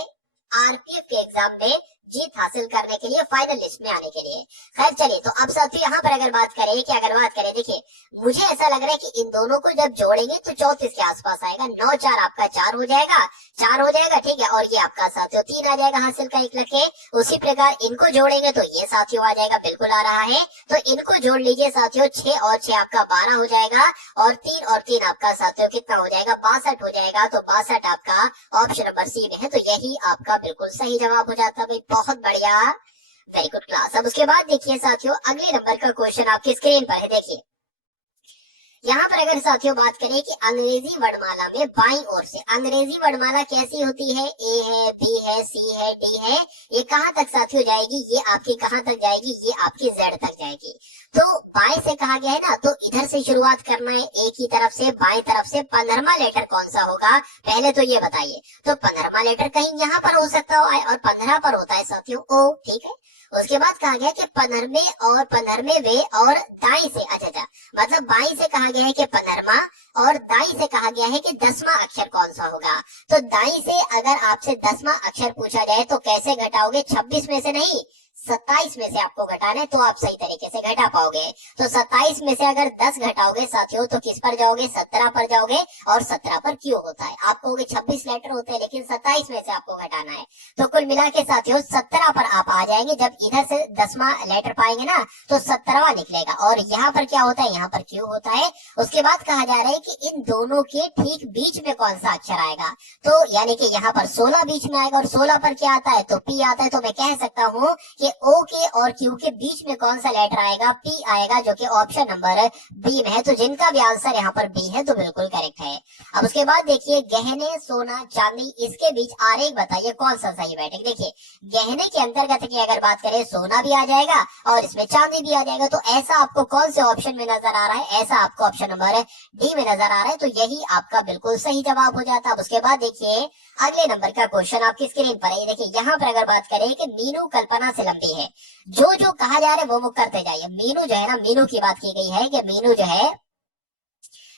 आरपीएफ के एग्जाम में जीत हासिल करने के लिए, फाइनल लिस्ट में आने के लिए। खैर चलिए, तो अब साथियों यहाँ पर अगर बात करें देखिए मुझे ऐसा लग रहा है कि इन दोनों को जब जोड़ेंगे तो 34 के आसपास आएगा। 9 4 आपका 4 हो जाएगा, 4 हो जाएगा, ठीक है। और ये आपका साथियों 3 आ जाएगा हासिल का 1 लखे। उसी प्रकार इनको जोड़ेंगे तो ये साथियों आ जाएगा, बिल्कुल आ रहा है। तो इनको जोड़ लीजिए साथियों, 6 और 6 आपका 12 हो जाएगा। और 3 आपका साथियों कितना हो जाएगा, 62 हो जाएगा। तो 62 आपका ऑप्शन नंबर सी में है। तो यही आपका बिल्कुल सही जवाब हो जाता है भाई। बहुत बढ़िया, वेरी गुड क्लास। अब उसके बाद देखिए साथियों अगले नंबर का क्वेश्चन आपकी स्क्रीन पर है। देखिए यहाँ पर अगर साथियों बात करें कि अंग्रेजी वर्णमाला में बाईं ओर से अंग्रेजी वर्णमाला कैसी होती है, ए है, बी है, सी है, डी है, ये कहाँ तक साथियों जाएगी, ये आपकी कहाँ तक जाएगी, ये आपकी जेड तक जाएगी। तो बाएं से कहा गया है ना, तो इधर से शुरुआत करना है, एक ही तरफ से, बाएं तरफ से। 15वां लेटर कौन सा होगा पहले तो ये बताइए। तो 15वां लेटर कहीं यहाँ पर हो सकता है और 15 पर होता है साथियों ओ, ठीक है। उसके बाद कहा गया कि 15वें और दाई से, अच्छा मतलब बाई से कहा गया है कि 15वां और दाई से कहा गया है कि 10वां अक्षर कौन सा होगा। तो दाई से अगर आपसे 10वां अक्षर पूछा जाए तो कैसे घटाओगे, 26 में से नहीं 27 में से आपको घटाना है, तो आप सही तरीके से घटा पाओगे। तो 27 में से अगर 10 घटाओगे साथियों तो किस पर जाओगे, 17 पर जाओगे। और 17 पर क्यों होता है, आप कहोगे 26 लेटर होते हैं लेकिन 27 में से आपको घटाना है। तो कुल मिला के साथियों 17 पर आप आ जाएंगे। जब इधर से 10वां लेटर पाएंगे ना तो 17वां निकलेगा। और यहाँ पर क्या होता है, यहाँ पर क्यों होता है। उसके बाद कहा जा रहा है कि इन दोनों के ठीक बीच में कौन सा अक्षर आएगा। तो यानी कि यहाँ पर 16 बीच में आएगा और 16 पर क्या आता है, तो पी आता है। तो मैं कह सकता हूँ कि ओ के और क्यू के बीच में कौन सा लेटर आएगा, पी आएगा, जो कि ऑप्शन नंबर बी में है। तो जिनका भी आंसर यहाँ पर बी है तो बिल्कुल करेक्ट है। अब उसके बाद देखिए गहने, सोना, चांदी, इसके बीच आरेख बताइए कौन सा सही बैठेगा। देखिए गहने के अंतर्गत की अगर बात करें सोना भी आ जाएगा और इसमें चांदी भी आ जाएगा। तो ऐसा आपको कौन से ऑप्शन में नजर आ रहा है, ऐसा आपको ऑप्शन नंबर डी में नजर आ रहा है। तो यही आपका बिल्कुल सही जवाब हो जाता है। अब उसके बाद देखिए अगले नंबर का क्वेश्चन आपकी स्क्रीन पर है। देखिए यहाँ पर अगर बात करें कि मीनू कल्पना से लंबी है, जो जो कहा जा रहा है वो करते जाइए। मीनू जो है ना, मीनू की बात की गई है कि मीनू जो है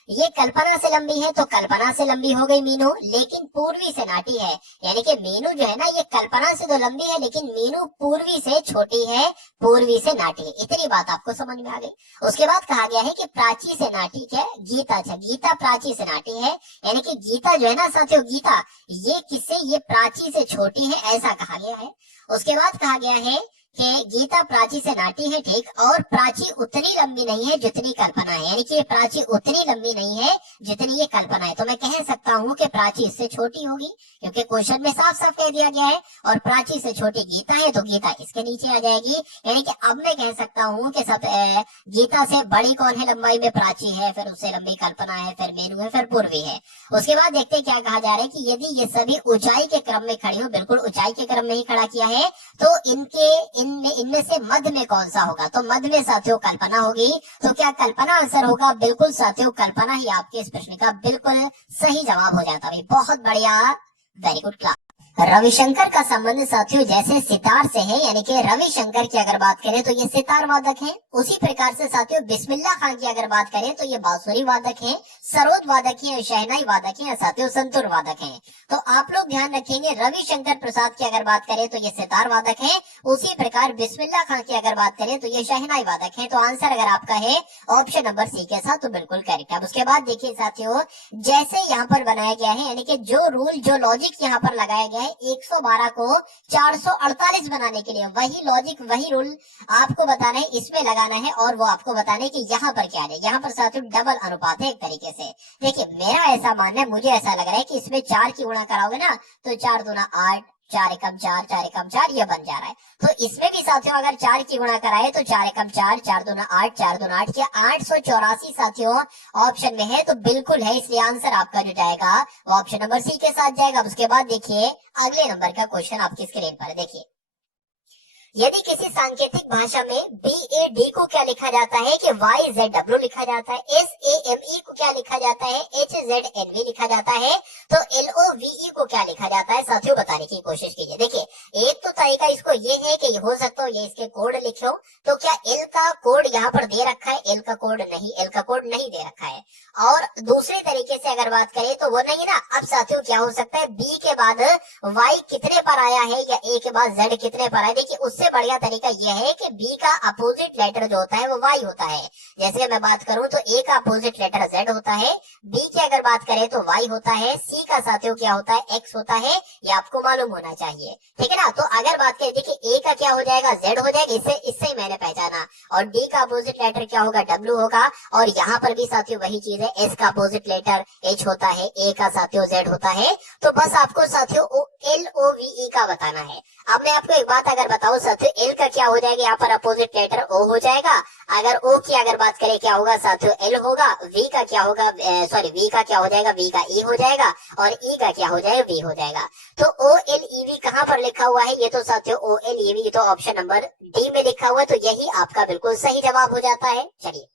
ये कल्पना से लंबी है, तो कल्पना से लंबी हो गई मीनू, लेकिन पूर्वी से नाटी है। यानी कि मीनू जो है ना ये कल्पना से तो लंबी है लेकिन मीनू पूर्वी से छोटी है, पूर्वी से नाटी है। इतनी बात आपको समझ में आ गई। उसके बाद कहा गया है कि प्राची से नाटी क्या है, गीता। अच्छा, गीता प्राची से नाटी है, यानी कि गीता जो है ना साथियों, गीता ये किससे, ये प्राची से छोटी है, ऐसा कहा गया है। उसके बाद कहा गया है कि गीता प्राची से नाटी है, ठीक, और प्राची उतनी लंबी नहीं है जितनी कल्पना है। यानी कि प्राची उतनी लंबी नहीं है जितनी ये कल्पना है। तो मैं कह सकता हूँ कि प्राची इससे छोटी होगी, क्योंकि क्वेश्चन में साफ साफ कह दिया गया है। और प्राची से छोटी गीता है, तो गीता इसके नीचे आ जाएगी। यानी कि अब मैं कह सकता हूँ कि सब गीता से बड़ी कौन है लंबाई में, प्राची है, फिर उससे लंबी कल्पना है, फिर मीनू है, फिर पूर्वी है। उसके बाद देखते हैं क्या कहा जा रहा है कि यदि ये सभी ऊंचाई के क्रम में खड़ी हो, बिल्कुल ऊंचाई के क्रम में ही खड़ा किया है, तो इनमें से मध्य में कौन सा होगा। तो मध्य में साथियों कल्पना होगी। तो क्या कल्पना आंसर होगा, बिल्कुल साथियों कल्पना ही आपके इस प्रश्न का बिल्कुल सही जवाब हो जाता है। बहुत बढ़िया, वेरी गुड क्लास। रविशंकर का संबंध साथियों जैसे सितार से है, यानी कि रविशंकर की अगर बात करें तो ये सितार वादक है। उसी प्रकार से साथियों बिस्मिल्लाह खान की अगर बात करें तो ये बांसुरी वादक है, सरोद वादक है, शहनाई वादक है, साथियों संतूर वादक है। तो आप लोग ध्यान रखेंगे, रविशंकर प्रसाद की अगर बात करें तो ये सितार वादक है। उसी प्रकार बिस्मिल्लाह खान की अगर बात करें तो ये शहनाई वादक है। तो आंसर अगर आपका है ऑप्शन नंबर सी के साथ, तो बिल्कुल करेक्ट है। उसके बाद देखिए साथियों, जैसे यहाँ पर बनाया गया है, यानी कि जो रूल, जो लॉजिक यहाँ पर लगाया गया है 112 को 448 बनाने के लिए, वही लॉजिक, वही रूल आपको बताना है, इसमें लगाना है, और वो आपको बताना है कि यहाँ पर क्या है। यहाँ पर साथियों डबल अनुपात है एक तरीके से। देखिए मेरा ऐसा मानना है, मुझे ऐसा लग रहा है कि इसमें 4 की गुणा कराओगे ना तो 4 दूना 8, 4 एकम 4, 4 एकम 4, ये बन जा रहा है। तो इसमें भी साथियों अगर 4 की गुणा कराए तो 4 एकम 4, 4 दूना 8, 4 दूना 8, ये 884 साथियों ऑप्शन में है, तो बिल्कुल है। इसलिए आंसर आपका जो जाएगा वो ऑप्शन नंबर सी के साथ जाएगा। उसके बाद देखिए अगले नंबर का क्वेश्चन आपकी स्क्रीन पर देखिए, यदि किसी सांकेतिक भाषा में BAD को क्या लिखा जाता है कि YZW लिखा जाता है, SAME को क्या लिखा जाता है, HZNV लिखा जाता है, तो LOVE को क्या लिखा जाता है साथियों, बताने की कोशिश कीजिए। देखिए एक तो तरीका इसको ये है कि हो सकता हो ये इसके कोड लिखे हो, तो क्या L का कोड यहाँ पर दे रखा है, L का कोड नहीं, L का कोड नहीं दे रखा है। और दूसरे तरीके से अगर बात करें तो वो नहीं ना। अब साथियों क्या हो सकता है, B के बाद Y कितने पर आया है या A के बाद Z कितने पर आया। देखिए उससे बढ़िया तरीका यह है कि B का अपोजिट लेटर जो होता है वो Y होता है। जैसे मैं बात करूं तो A का अपोजिट लेटर Z होता है, B की अगर बात करें तो Y होता है, C का साथियों क्या होता है, X होता है। ये आपको मालूम होना चाहिए, ठीक है ना। तो अगर बात करें, देखिए A का क्या हो जाएगा, Z हो जाएगा, इससे ही मैंने पहचाना। और D का अपोजिट लेटर क्या होगा, W होगा। और यहाँ पर भी साथियों वही चीज है, S का अपोजिट लेटर H होता है, A का साथियों Z होता है। तो बस आपको साथियों LOVE का बताना है। अब मैं आपको एक बात अगर बताऊं साथियों, L का क्या हो जाएगा, यहाँ पर अपोजिट लेटर O हो जाएगा। अगर O की अगर बात करें क्या होगा साथियों, L होगा। V का क्या होगा, V का क्या हो जाएगा, V का E हो जाएगा। और E का क्या हो जाएगा, V हो जाएगा। तो OLEV कहाँ पर लिखा हुआ है, ये तो साथियों OLEV तो ऑप्शन नंबर डी में लिखा हुआ है। तो यही आपका बिल्कुल सही जवाब हो जाता है। चलिए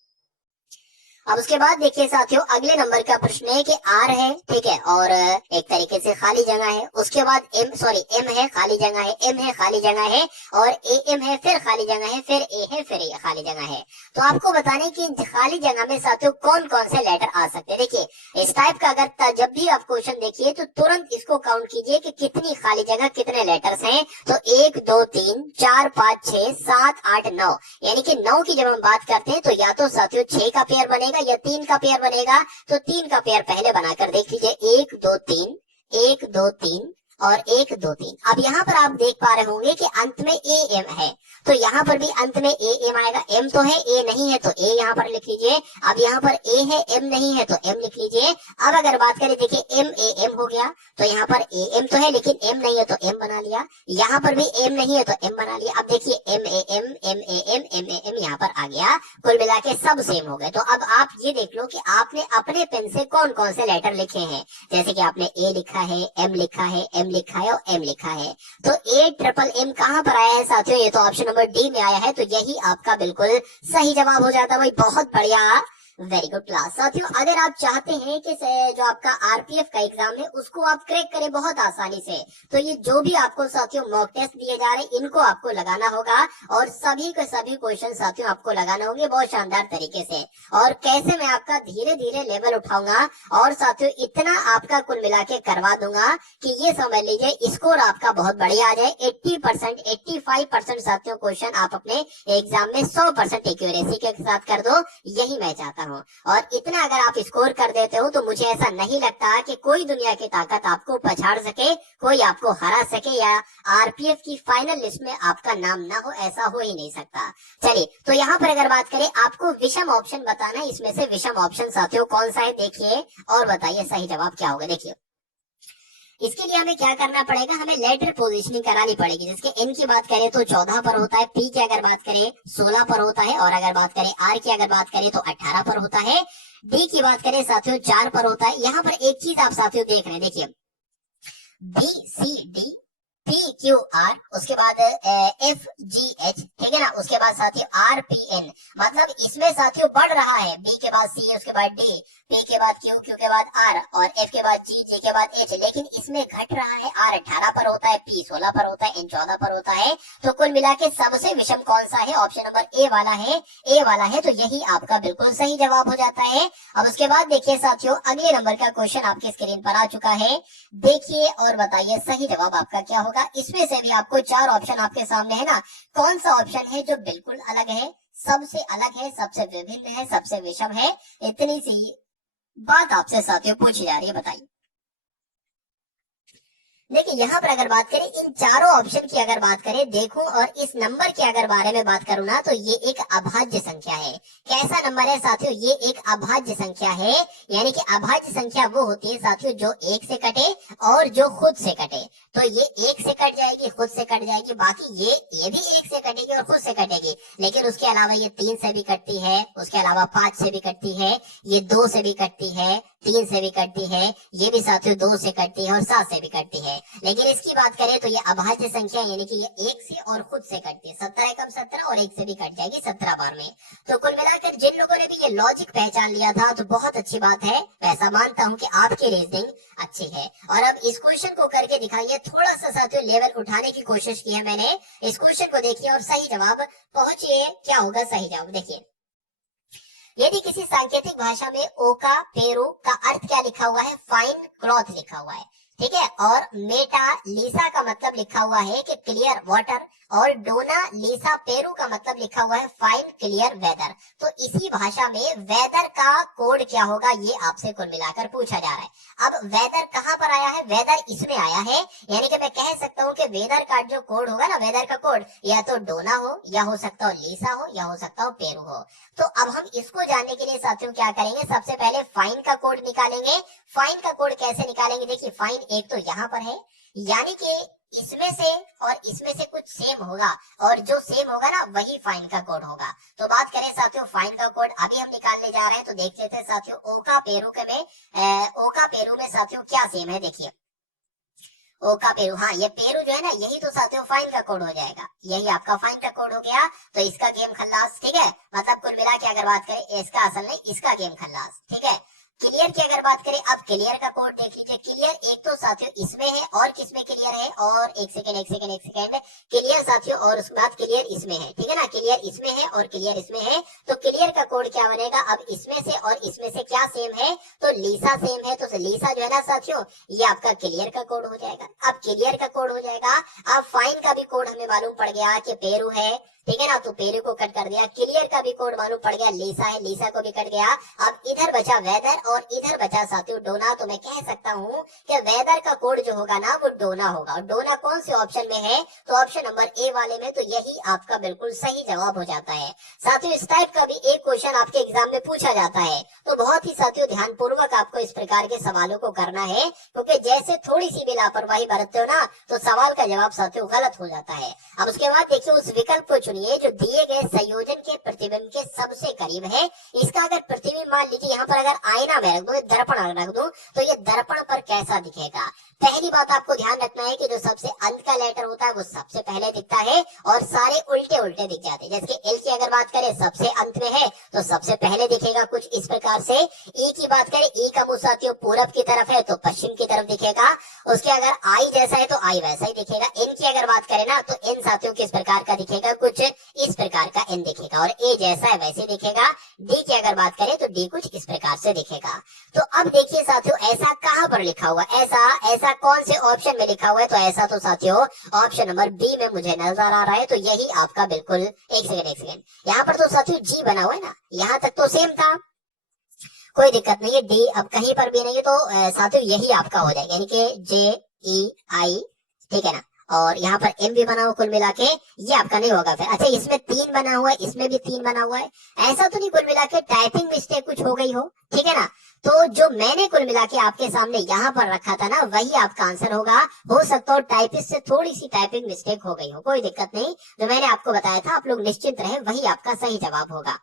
अब उसके बाद देखिए साथियों, अगले नंबर का प्रश्न है कि R है, ठीक है, और एक तरीके से खाली जगह है। उसके बाद M है, खाली जगह है, M है, खाली जगह है, और AM है, फिर खाली जगह है, फिर A है, फिर A खाली जगह है। तो आपको बताने की खाली जगह में साथियों कौन कौन से लेटर आ सकते हैं। देखिए इस टाइप का अगर जब भी आप क्वेश्चन देखिए तो तुरंत इसको काउंट कीजिए कि कितनी खाली जगह, कितने लेटर्स हैं। तो 1 2 3 4 5 6 7 8 9, यानी कि 9 की जब हम बात करते हैं तो या तो साथियों 6 का पेयर बनेगा या 3 का पेयर बनेगा। तो 3 का पेयर पहले बनाकर देख लीजिए, 1 2 3, 1 2 3, और 1 2 3। अब यहाँ पर आप देख पा रहे होंगे कि अंत में ए एम है, तो यहाँ पर भी अंत में ए एम आएगा। एम तो है, ए नहीं है, तो ए यहाँ पर लिख लीजिए। अब यहाँ पर ए है, एम नहीं है, तो एम लिख लीजिए। अब अगर बात करें, देखिए एम ए एम हो गया, तो यहाँ पर ए एम तो है लेकिन एम नहीं है, तो एम बना लिया। यहाँ पर भी एम नहीं है, तो एम बना लिया। अब देखिए M A M M A M M A M यहाँ पर आ गया, कुल मिला के सब सेम हो गए। तो अब आप ये देख लो कि आपने अपने पेन से कौन कौन से लेटर लिखे हैं। जैसे कि आपने ए लिखा है, एम लिखा है, एम लिखा है और एम लिखा है। तो ए ट्रिपल एम कहाँ पर आया है साथियों? ये तो ऑप्शन नंबर डी में आया है, तो यही आपका बिल्कुल सही जवाब हो जाता है भाई। बहुत बढ़िया, वेरी गुड क्लास। साथियों अगर आप चाहते हैं कि जो आपका आरपीएफ का एग्जाम है उसको आप क्रैक करें बहुत आसानी से, तो ये जो भी आपको साथियों मॉक टेस्ट दिए जा रहे हैं इनको आपको लगाना होगा और सभी के सभी क्वेश्चन साथियों आपको लगाना होंगे बहुत शानदार तरीके से। और कैसे मैं आपका धीरे धीरे लेवल उठाऊंगा और साथियों इतना आपका कुल मिला के करवा दूंगा कि ये समझ लीजिए स्कोर आपका बहुत बढ़िया आ जाए। 80% 85% साथियों क्वेश्चन आप अपने एग्जाम में 100% एक्यूरेसी के साथ कर दो, यही मैं चाहता हूँ। और इतना अगर आप स्कोर कर देते हो तो मुझे ऐसा नहीं लगता कि कोई दुनिया की ताकत आपको पछाड़ सके, कोई आपको हरा सके या आरपीएफ की फाइनल लिस्ट में आपका नाम ना हो, ऐसा हो ही नहीं सकता। चलिए तो यहाँ पर अगर बात करें, आपको विषम ऑप्शन बताना है, इसमें से विषम ऑप्शन साथियों कौन सा है देखिए और बताइए सही जवाब क्या होगा। देखिए इसके लिए हमें क्या करना पड़ेगा, हमें लेटर पोजीशनिंग करानी पड़ेगी। जिसके एन की बात करें तो 14 पर होता है, पी की अगर बात करें 16 पर होता है, और अगर बात करें आर की अगर बात करें तो 18 पर होता है, डी की बात करें साथियों 4 पर होता है। यहाँ पर एक चीज आप साथियों देख रहे हैं, देखिए B C D P Q R, उसके बाद एफ जी एच, ठीक है ना, उसके बाद साथियों आर पी एन, मतलब इसमें साथियों बढ़ रहा है। बी के बाद सी, उसके बाद डी, पी के बाद क्यू, क्यू के बाद आर और एफ के बाद जी, जी के बाद एच, लेकिन इसमें घट रहा है। आर 18 पर होता है, पी 16 पर होता है, एन 14 पर होता है। तो कुल मिला के सबसे विषम कौन सा है? ऑप्शन नंबर ए वाला है, ए वाला है, तो यही आपका बिल्कुल सही जवाब हो जाता है। अब उसके बाद देखिए साथियों अगले नंबर का क्वेश्चन आपके स्क्रीन पर आ चुका है, देखिए और बताइए सही जवाब आपका क्या होगा। इसमें से भी आपको 4 ऑप्शन आपके सामने है ना, कौन सा ऑप्शन है जो बिल्कुल अलग है, सबसे अलग है, सबसे विभिन्न है, सबसे विषम है? इतनी सी बात आपसे साथियों पूछी जा रही है, बताइए। देखिए यहाँ पर अगर बात करें, इन चारों ऑप्शन की अगर बात करें देखो, और इस नंबर के अगर बारे में बात करूं ना, तो ये एक अभाज्य संख्या है। कैसा नंबर है साथियों? ये एक अभाज्य संख्या है, यानी कि अभाज्य संख्या वो होती है साथियों जो 1 से कटे और जो खुद से कटे। तो ये 1 से कट जाएगी, खुद से कट जाएगी, बाकी ये भी 1 से कटेगी और खुद से कटेगी, लेकिन उसके अलावा ये 3 से भी कटती है, उसके अलावा 5 से भी कटती है, ये 2 से भी कटती है, 3 से भी कटती है, ये भी साथियों 2 से कटती है और 7 से भी कटती है। लेकिन इसकी बात करें तो ये अभाज्य संख्या, यानी कि ये 1 से और खुद से कटती है। 17 एकम 17 और 1 से भी कट जाएगी 17 बार में। तो कुल मिलाकर जिन लोगों ने भी ये लॉजिक पहचान लिया था तो बहुत अच्छी बात है। मैं ऐसा मानता हूँ कि आपकी रीजनिंग अच्छी है। और अब इस क्वेश्चन को करके दिखाइए, थोड़ा सा साथियों लेवल उठाने की कोशिश की है मैंने। इस क्वेश्चन को देखिए और सही जवाब पहुंचिए, क्या होगा सही जवाब। देखिए यदि किसी सांकेतिक भाषा में ओका पेरू का अर्थ क्या लिखा हुआ है? फाइन क्लॉथ लिखा हुआ है, ठीक है, और मेटा लीसा का मतलब लिखा हुआ है कि क्लियर वाटर, और डोना लीसा पेरू का मतलब लिखा हुआ है फाइन क्लियर वेदर। तो इसी भाषा में वेदर का कोड क्या होगा ये आपसे कुल मिलाकर पूछा जा रहा है। अब वेदर कहाँ पर आया है? वेदर इसमें आया है, यानी कि मैं कह सकता हूँ कि वेदर का जो कोड होगा ना, वेदर का कोड या तो डोना हो, या हो सकता हो लीसा हो, या हो सकता हो पेरू हो। तो अब हम इसको जानने के लिए साथियों क्या करेंगे, सबसे पहले फाइन का कोड निकालेंगे। फाइन का कोड कैसे निकालेंगे? देखिए फाइन एक तो यहाँ पर है, यानी कि इसमें से और इसमें से कुछ सेम होगा, और जो सेम होगा ना वही फाइन का कोड होगा। तो बात करें साथियों फाइन का कोड अभी हम निकालने जा रहे हैं, तो देख लेते हैं साथियों ओका पेरू के में ओका पेरू में साथियों क्या सेम है। देखिए ओका पेरू, हाँ ये पेरू जो है ना, यही तो साथियों फाइन का कोड हो जाएगा, यही आपका फाइन का कोड हो गया। तो इसका गेम खल्लास, ठीक है, मतलब कुल मिला के अगर बात करें इसका असल नहीं, इसका गेम खल्लास, ठीक है। क्लियर की अगर बात करें, अब क्लियर का कोड देख लीजिए। क्लियर एक तो साथियों इसमें है, और किसमें क्लियर है, और एक सेकेंड क्लियर साथियों, और उसके बाद क्लियर इसमें है, ठीक है ना, क्लियर इसमें है और क्लियर इसमें है। तो क्लियर का कोड क्या बनेगा? अब इसमें से और इसमें से क्या सेम है? तो लीसा सेम है, तो लीसा जो है ना साथियों ये आपका क्लियर का कोड हो जाएगा। अब क्लियर का कोड हो जाएगा, अब फाइन का भी कोड हमें मालूम पड़ गया कि पेरू है, ठीक है ना, तो पेरू को कट कर दिया। क्लियर का भी कोड मालूम पड़ गया, लीसा है, लीसा को भी कट गया। अब इधर बचा वेदर और इधर बचा साथियों डोना, तो मैं कह सकता हूँ कि वेदर का कोड जो होगा ना वो डोना होगा। और डोना कौन से ऑप्शन में है, तो ऑप्शन नंबर ए वाले में, तो यही आपका बिल्कुल सही जवाब हो जाता है। साथियों इस टाइप का भी एक क्वेश्चन आपके एग्जाम में पूछा जाता है, तो बहुत ही साथियों ध्यानपूर्वक आपको इस प्रकार के सवालों को करना है, क्योंकि जैसे थोड़ी सी भी लापरवाही बरतते हो ना तो सवाल का जवाब साथियों गलत हो जाता है। अब उसके बाद देखिए उस विकल्प को चुनिए जो दिए गए संयोजन के प्रतिबिंब के सबसे करीब है। इसका अगर प्रतिबिंब मान लीजिए यहाँ पर अगर आईना में रख दो, दर्पण रख दो, तो ये दर्पण पर कैसा दिखेगा। पहली बात आपको ध्यान रखना है कि जो सबसे अंत का लेटर होता है वो सबसे पहले दिखता है और सारे उल्टे उल्टे दिख जाते हैं। जैसे एल की अगर बात करें सबसे अंत में है तो सबसे पहले दिखेगा कुछ इस प्रकार से। ई की बात करें, ई का मुंह साथियों पूरब की तरफ है तो पश्चिम की तरफ दिखेगा। उसके अगर आई जैसा है तो आई वैसा ही दिखेगा। एन की अगर बात करें ना तो एन साथियों किस प्रकार का दिखेगा, कुछ इस प्रकार का एन दिखेगा और ए जैसा है वैसे दिखेगा। डी की अगर बात करें तो डी कुछ इस प्रकार से दिखेगा। तो अब देखिए साथियों ऐसा कहां पर लिखा हुआ, ऐसा कौन से ऑप्शन में लिखा हुआ है, तो ऐसा तो साथियों ऑप्शन नंबर बी में मुझे नजर आ रहा है। तो यही आपका बिल्कुल, एक सेकंड यहाँ पर तो साथियों जी बना हुआ है ना, यहाँ तक तो सेम था, कोई दिक्कत नहीं है। डी अब कहीं पर भी नहीं है, तो साथियों यही आपका हो जाएगा, यानी कि जे ई आई, ठीक है ना। और यहाँ पर एम भी बना हुआ, कुल मिला के ये आपका नहीं होगा फिर। अच्छा इसमें 3 बना हुआ है, इसमें भी 3 बना हुआ है, ऐसा तो नहीं कुल मिला के टाइपिंग मिस्टेक कुछ हो गई हो, ठीक है ना। तो जो मैंने कुल मिला के आपके सामने यहाँ पर रखा था ना वही आपका आंसर होगा। हो सकता हो टाइपिस्ट से थोड़ी सी टाइपिंग मिस्टेक हो गई हो, कोई दिक्कत नहीं। जो मैंने आपको बताया था आप लोग निश्चिंत रहे, वही आपका सही जवाब होगा।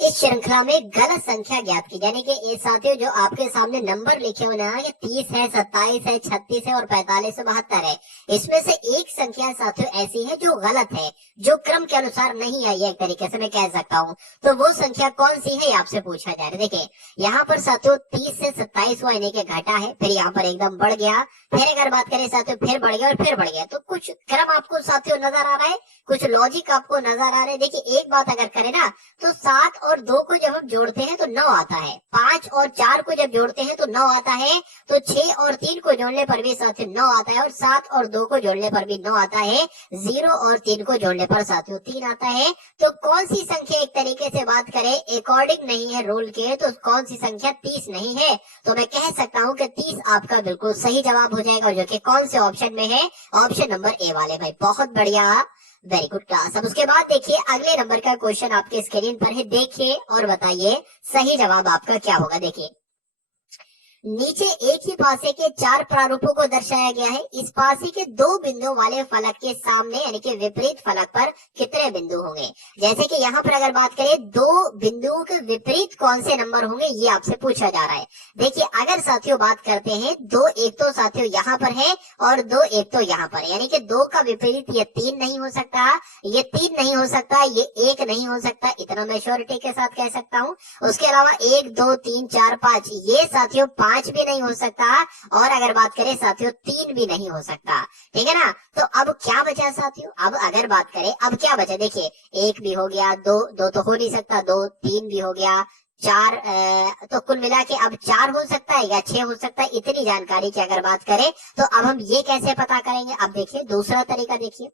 इस श्रृंखला में गलत संख्या ज्ञात की, यानी कि ये साथियों जो आपके सामने नंबर लिखे हुए ना, ये 30 है, 27 है, 36 है और 45 से 72 है। इसमें से एक संख्या साथियों ऐसी है जो गलत है, जो क्रम के अनुसार नहीं आई है, एक तरीके से मैं कह सकता हूँ। तो वो संख्या कौन सी है आपसे पूछा जा रहा है। देखिए यहाँ पर साथियों 30 से 27 हुआ, यानी कि घटा है, फिर यहाँ पर एकदम बढ़ गया, फिर अगर बात करें साथियों फिर बढ़ गया और फिर बढ़ गया। तो कुछ क्रम आपको साथियों नजर आ रहा है, कुछ लॉजिक आपको नजर आ रहा है। देखिए एक बात अगर करें ना तो 7 और 2 को जब हम जोड़ते हैं तो 9 आता है, 5 और 4 को जब जोड़ते हैं तो 9 आता है, तो 6 और 3 को जोड़ने पर भी साथियों 9 आता है, और 7 और 2 को जोड़ने पर भी 9 आता है, 0 और 3 को जोड़ने पर साथियों 3 आता है। तो कौन सी संख्या एक तरीके से बात करें अकॉर्डिंग नहीं है रूल के, तो कौन सी संख्या 30 नहीं है। तो मैं कह सकता हूँ कि 30 आपका बिल्कुल सही जवाब हो जाएगा, जो कि कौन से ऑप्शन में है, ऑप्शन नंबर ए वाले। भाई बहुत बढ़िया, वेरी गुड क्लास। अब उसके बाद देखिए अगले नंबर का क्वेश्चन आपके स्क्रीन पर है, देखिए और बताइए सही जवाब आपका क्या होगा। देखिए नीचे एक ही पासे के 4 प्रारूपों को दर्शाया गया है। इस पासे के 2 बिंदुओं वाले फलक के सामने यानी कि विपरीत फलक पर कितने बिंदु होंगे। जैसे कि यहाँ पर अगर बात करें 2 बिंदुओं के विपरीत कौन से नंबर होंगे ये आपसे पूछा जा रहा है। देखिए अगर साथियों बात करते हैं 2 एक तो साथियों यहाँ पर है और 2 एक तो यहाँ पर है, यानी कि 2 का विपरीत ये 3 नहीं हो सकता, ये 3 नहीं हो सकता, ये 1 नहीं हो सकता, इतना मैं श्योरिटी के साथ कह सकता हूँ। उसके अलावा 1 2 3 4 5 ये साथियों 5 भी नहीं हो सकता, और अगर बात करें साथियों 3 भी नहीं हो सकता, ठीक है ना। तो अब क्या बचा साथियों, अब अगर बात करें अब क्या बचा, देखिए 1 भी हो गया, 2 तो हो नहीं सकता, 2 3 भी हो गया, 4 तो कुल मिला के अब 4 हो सकता है या 6 हो सकता है। इतनी जानकारी की अगर बात करें तो अब हम ये कैसे पता करेंगे। अब देखिए दूसरा तरीका देखिए,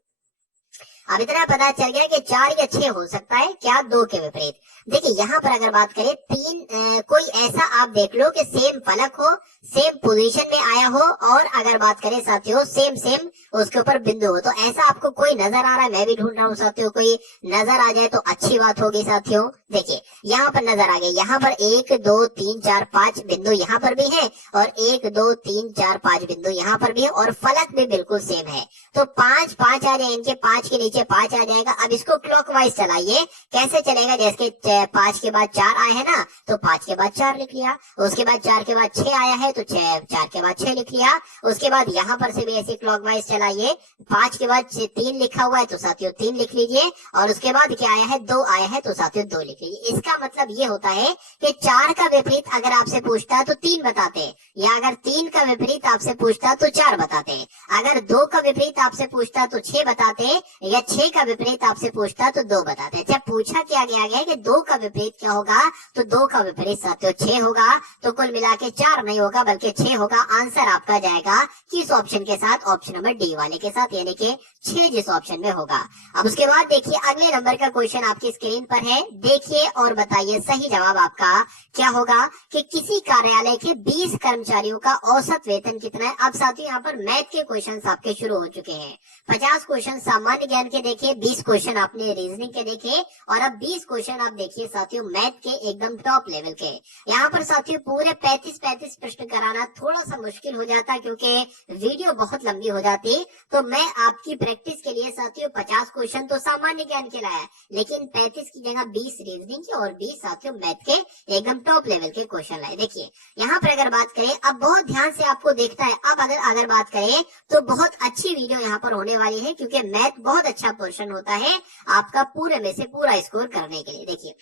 अब इतना पता चल गया कि 4 या 6 हो सकता है, क्या 2 के विपरीत। देखिए यहाँ पर अगर बात करें 3 कोई ऐसा आप देख लो कि सेम फलक हो, सेम पोजीशन में आया हो, और अगर बात करें साथियों सेम उसके ऊपर बिंदु हो। तो ऐसा आपको कोई नजर आ रहा है, मैं भी ढूंढ रहा हूँ साथियों, कोई नजर आ जाए तो अच्छी बात होगी साथियों। देखिए यहाँ पर नजर आ गया, यहाँ पर 1 2 3 4 5 बिंदु यहाँ पर भी है, और 1 2 3 4 5 बिंदु यहाँ पर भी है, और फलक भी बिल्कुल सेम है। तो 5 5 आ जाए, इनके 5 के नीचे 5 आ जाएगा। अब इसको क्लॉकवाइज चलाइए, कैसे चलेगा, जैसे 5 के बाद 4 आए है ना, तो 5 के बाद 4 लिख लिया, उसके बाद 4 के बाद 6 आया है तो 4 के बाद 6 लिख लिया। उसके बाद यहाँ पर से भी ऐसे क्लॉकवाइज चलाइए, 5 के बाद 3 लिखा हुआ है तो साथियों 3 लिख लीजिए, और उसके बाद क्या आया है 2 आया है तो साथियों 2 लिख लीजिए। इसका मतलब ये होता है कि 4 का विपरीत अगर आपसे पूछता है तो 3 बताते हैं, या अगर 3 का विपरीत आपसे पूछता तो 4 बताते, अगर 2 का विपरीत आपसे पूछता तो 6 बताते, या 6 का विपरीत आपसे पूछता तो 2 बताते। जब पूछा क्या गया है कि 2 का विपरीत क्या होगा, तो 2 का विपरीत साथियों 6 होगा, तो कुल मिला के 4 नहीं होगा बल्कि 6 होगा। आंसर आपका जाएगा किस ऑप्शन के साथ, ऑप्शन नंबर डी वाले के साथ, यानी कि 6 जिस ऑप्शन में होगा। अब उसके बाद देखिए अगले नंबर का क्वेश्चन आपकी स्क्रीन पर है, देखिए और बताइए सही जवाब आपका क्या होगा कि किसी कार्यालय के 20 कर्मचारियों का औसत वेतन कितना है। अब साथियों यहाँ पर मैथ के क्वेश्चंस आपके शुरू हो चुके हैं। 50 क्वेश्चन सामान्य ज्ञान के देखे, 20 क्वेश्चन आपने रीजनिंग के देखे, और अब 20 क्वेश्चन आप देखिए साथियों मैथ के एकदम टॉप लेवल के। यहाँ पर साथियों पूरे 35 प्रश्न कराना थोड़ा सा मुश्किल हो जाता क्योंकि वीडियो बहुत लंबी हो जाती, तो मैं आपकी प्रैक्टिस के लिए साथियों 50 क्वेश्चन तो सामान्य ज्ञान के लाया, लेकिन 35 की जगह 20 रीजनिंग के और 20 साथियों मैथ के एकदम टॉप लेवल के क्वेश्चन लाए। देखिए यहाँ पर अगर बात करें, अब बहुत ध्यान से आपको देखना है। अब अगर बात करें तो बहुत अच्छी वीडियो यहाँ पर होने वाली है क्योंकि मैथ बहुत अच्छा पोर्शन होता है आपका पूरे में से पूरा स्कोर करने के लिए। देखिए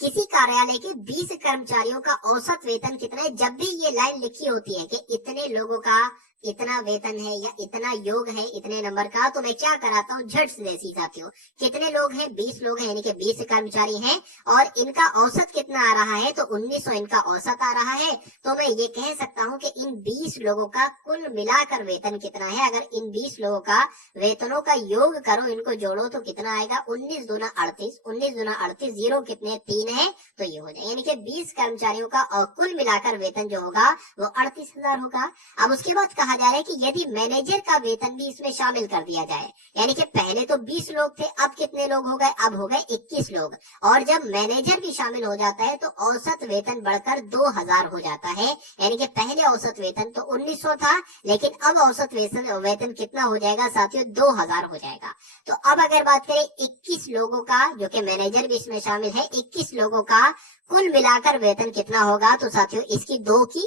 किसी कार्यालय के 20 कर्मचारियों का औसत वेतन कितना है। जब भी ये लाइन लिखी होती है कि इतने लोगों का इतना वेतन है या इतना योग है इतने नंबर का, तो मैं क्या कराता हूँ झट से देसी साथियों, कितने लोग हैं, 20 लोग हैं, यानी कि 20 कर्मचारी हैं, और इनका औसत कितना आ रहा है, तो 1900 इनका औसत आ रहा है। तो मैं ये कह सकता हूँ कि इन 20 लोगों का कुल मिलाकर वेतन कितना है। अगर इन 20 लोगों का वेतनों का योग करो, इनको जोड़ो तो कितना आएगा, 19 दूना 38, 19 दूना 38, जीरो कितने 3 है, तो ये हो जाए, यानी कि 20 कर्मचारियों का और कुल मिलाकर वेतन जो होगा वो 38,000 होगा। अब उसके बाद कहा जा रहा है कि यदि मैनेजर का वेतन भी इसमें शामिल कर दिया जाए, यानी कि पहले तो 20 लोग थे, अब कितने लोग हो गए, अब हो गए 21 लोग, और जब मैनेजर भी शामिल हो जाता है तो औसत वेतन बढ़कर 2000 हो जाता है। यानी कि पहले औसत वेतन तो 1900 था, लेकिन अब औसत वेतन कितना हो जाएगा साथियों, 2000 हो जाएगा। तो अब अगर बात करें 21 लोगों का, जो कि मैनेजर भी इसमें शामिल है, 21 लोगों का कुल मिलाकर वेतन कितना होगा, तो साथियों इसकी 2 की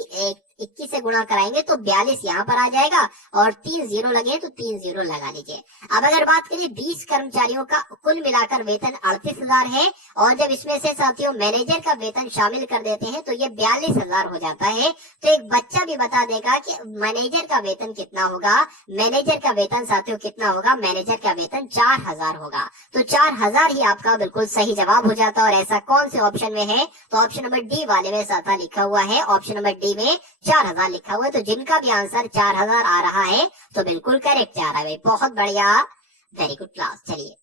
21 से गुणा कराएंगे तो 42 यहाँ पर आ जाएगा, और 3 जीरो लगे तो 3 जीरो लगा लीजिए। अब अगर बात करें 20 कर्मचारियों का कुल मिलाकर वेतन 38,000 है, और जब इसमें से साथियों मैनेजर का वेतन शामिल कर देते हैं तो ये 42,000 हो जाता है। तो एक बच्चा भी बता देगा कि मैनेजर का वेतन कितना होगा। मैनेजर का वेतन साथियों कितना होगा, मैनेजर का वेतन 4000 होगा। तो 4000 ही आपका बिल्कुल सही जवाब हो जाता है। और ऐसा कौन से ऑप्शन में है, तो ऑप्शन नंबर डी वाले में साथा लिखा हुआ है, ऑप्शन नंबर डी में 4000 लिखा हुआ है। तो जिनका भी आंसर 4000 आ रहा है तो बिल्कुल करेक्ट आ रहा है, बहुत बढ़िया, वेरी गुड क्लास। चलिए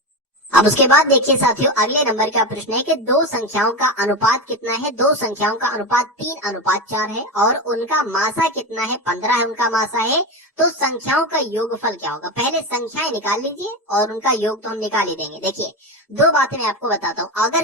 अब उसके बाद देखिए साथियों अगले नंबर का प्रश्न है कि दो संख्याओं का अनुपात कितना है। दो संख्याओं का अनुपात 3:4 है, और उनका मासा कितना है, 15 है उनका मासा है। तो संख्याओं का योगफल क्या होगा, पहले संख्याएं निकाल लीजिए और उनका योग तो हम निकाल ही देंगे। देखिए दो बातें मैं आपको बताता हूँ, अगर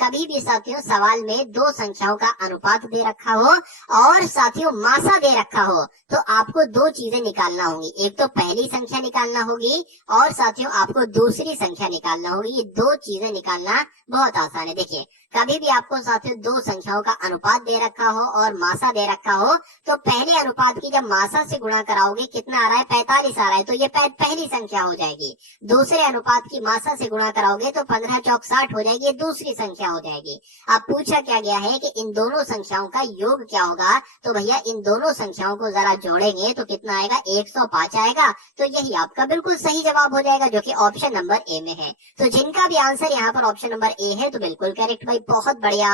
कभी भी साथियों सवाल में दो संख्याओं का अनुपात दे रखा हो और साथियों मासा दे रखा हो, तो आपको दो चीजें निकालना होगी, एक तो पहली संख्या निकालना होगी और साथियों आपको दूसरी संख्या निकालना होगी। ये दो चीजें निकालना बहुत आसान है। देखिए कभी भी आपको साथियों दो संख्याओं का अनुपात दे रखा हो और मासा दे रखा हो, तो पहले अनुपात की जब मासा से गुणा कराओगे कितना आ रहा है, 45 आ रहा है, तो ये पहली संख्या हो जाएगी। दूसरे अनुपात की मासा से गुणा कराओगे तो 15 चौक 60 हो जाएगी, ये दूसरी संख्या हो जाएगी। अब पूछा क्या गया है कि इन दोनों संख्याओं का योग क्या होगा, तो भैया इन दोनों संख्याओं को जरा जोड़ेंगे तो कितना आएगा, 105 आएगा। तो यही आपका बिल्कुल सही जवाब हो जाएगा, जो कि ऑप्शन नंबर ए में है। तो जिनका भी आंसर यहाँ पर ऑप्शन नंबर ए है तो बिल्कुल करेक्ट भाई, बहुत बढ़िया,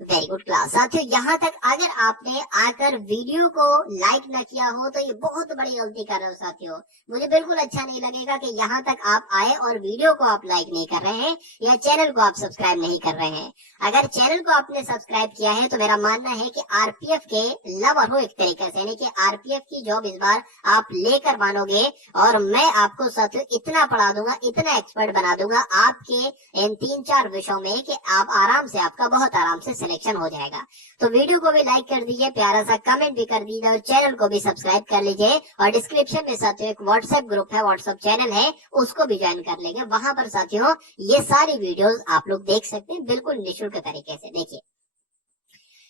वेरी गुड क्लास। साथियों यहाँ तक अगर आपने आकर वीडियो को लाइक न किया हो तो ये बहुत बड़ी गलती कर रहे हो साथियों। मुझे बिल्कुल अच्छा नहीं लगेगा कि यहाँ तक आप आए और वीडियो को आप लाइक नहीं कर रहे हैं या चैनल को आप सब्सक्राइब नहीं कर रहे हैं। अगर चैनल को आपने सब्सक्राइब किया है तो मेरा मानना है कि आरपीएफ के लवर हो एक तरीके से, यानी कि आरपीएफ की जॉब इस बार आप लेकर मानोगे, और मैं आपको साथियों इतना पढ़ा दूंगा, इतना एक्सपर्ट बना दूंगा आपके इन 3-4 विषयों में कि आप आराम से, आपका बहुत आराम से सिलेक्शन हो जाएगा। तो वीडियो को भी लाइक कर दीजिए, प्यारा सा कमेंट भी कर दीजिए, और चैनल को भी सब्सक्राइब कर लीजिए। और डिस्क्रिप्शन में साथियों एक व्हाट्सएप ग्रुप है, व्हाट्सएप चैनल है, उसको भी ज्वाइन कर लेंगे। वहां पर साथियों ये सारी वीडियोस आप लोग देख सकते हैं बिल्कुल निःशुल्क तरीके से। देखिए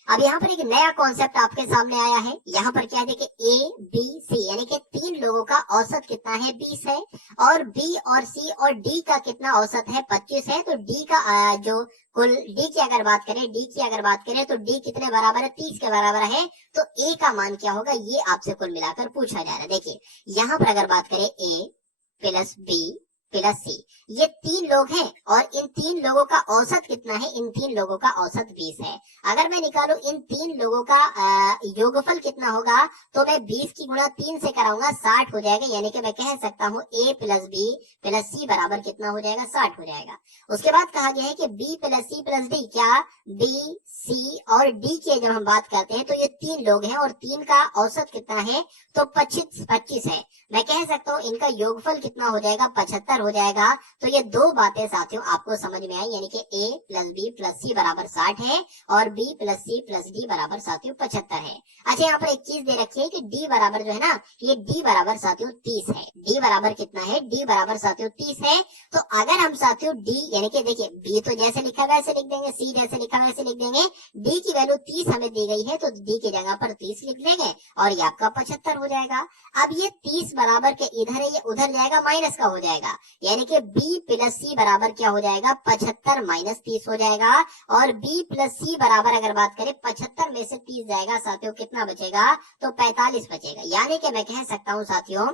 अब यहाँ पर एक नया कॉन्सेप्ट आपके सामने आया है। यहाँ पर क्या है, देखिए ए बी सी यानी कि 3 लोगों का औसत कितना है, 20 है, और बी और सी और डी का कितना औसत है, 25 है। तो डी का जो कुल डी की अगर बात करें तो डी कितने बराबर है, 30 के बराबर है। तो ए का मान क्या होगा, ये आपसे कुल मिलाकर पूछा जा रहा है। देखिए यहाँ पर अगर बात करें ए प्लस बी प्लस सी, ये 3 लोग हैं और इन 3 लोगों का औसत कितना है, इन 3 लोगों का औसत 20 है। अगर मैं निकालूं इन 3 लोगों का योगफल कितना होगा, तो मैं 20 की गुणा 3 से कराऊंगा, 60 हो जाएगा। यानी कि मैं कह सकता हूं ए प्लस बी प्लस सी बराबर कितना हो जाएगा, 60 हो जाएगा। उसके बाद कहा गया है कि b plus c plus d, क्या बी सी और डी की जब हम बात करते हैं तो ये 3 लोग हैं और 3 का औसत कितना है, तो 25 है। मैं कह सकता हूँ इनका योगफल कितना हो जाएगा, 75 हो जाएगा। तो ये दो बातें साथियों आपको समझ में आई, यानी कि a plus b plus c बराबर 60 है और b plus c plus d बराबर साथियों 75 है। अच्छा यहाँ पर एक चीज दे रखी है कि डी बराबर जो है ना, ये डी बराबर साथियों 30 है। डी बराबर कितना है, डी बराबर साथियों 30 है। तो अगर हम साथियों डी यानी कि देखिए बी तो जैसे लिखा वैसे लिख देंगे, सी जैसे लिखा वैसे लिख देंगे, डी की वैल्यू 30 हमें दी गई है तो डी की जगह पर 30 लिख देंगे और ये आपका 75 हो जाएगा। अब ये 30 बराबर के इधर है, ये उधर जाएगा, माइनस का हो जाएगा। यानी कि बी प्लस सी बराबर क्या हो जाएगा, 75 माइनस 30 हो जाएगा। और बी प्लस सी बराबर अगर बात करें 75 में से 30 जाएगा साथियों, कितना बचेगा, तो 45 बचेगा। यानी कि मैं कह सकता हूँ साथियों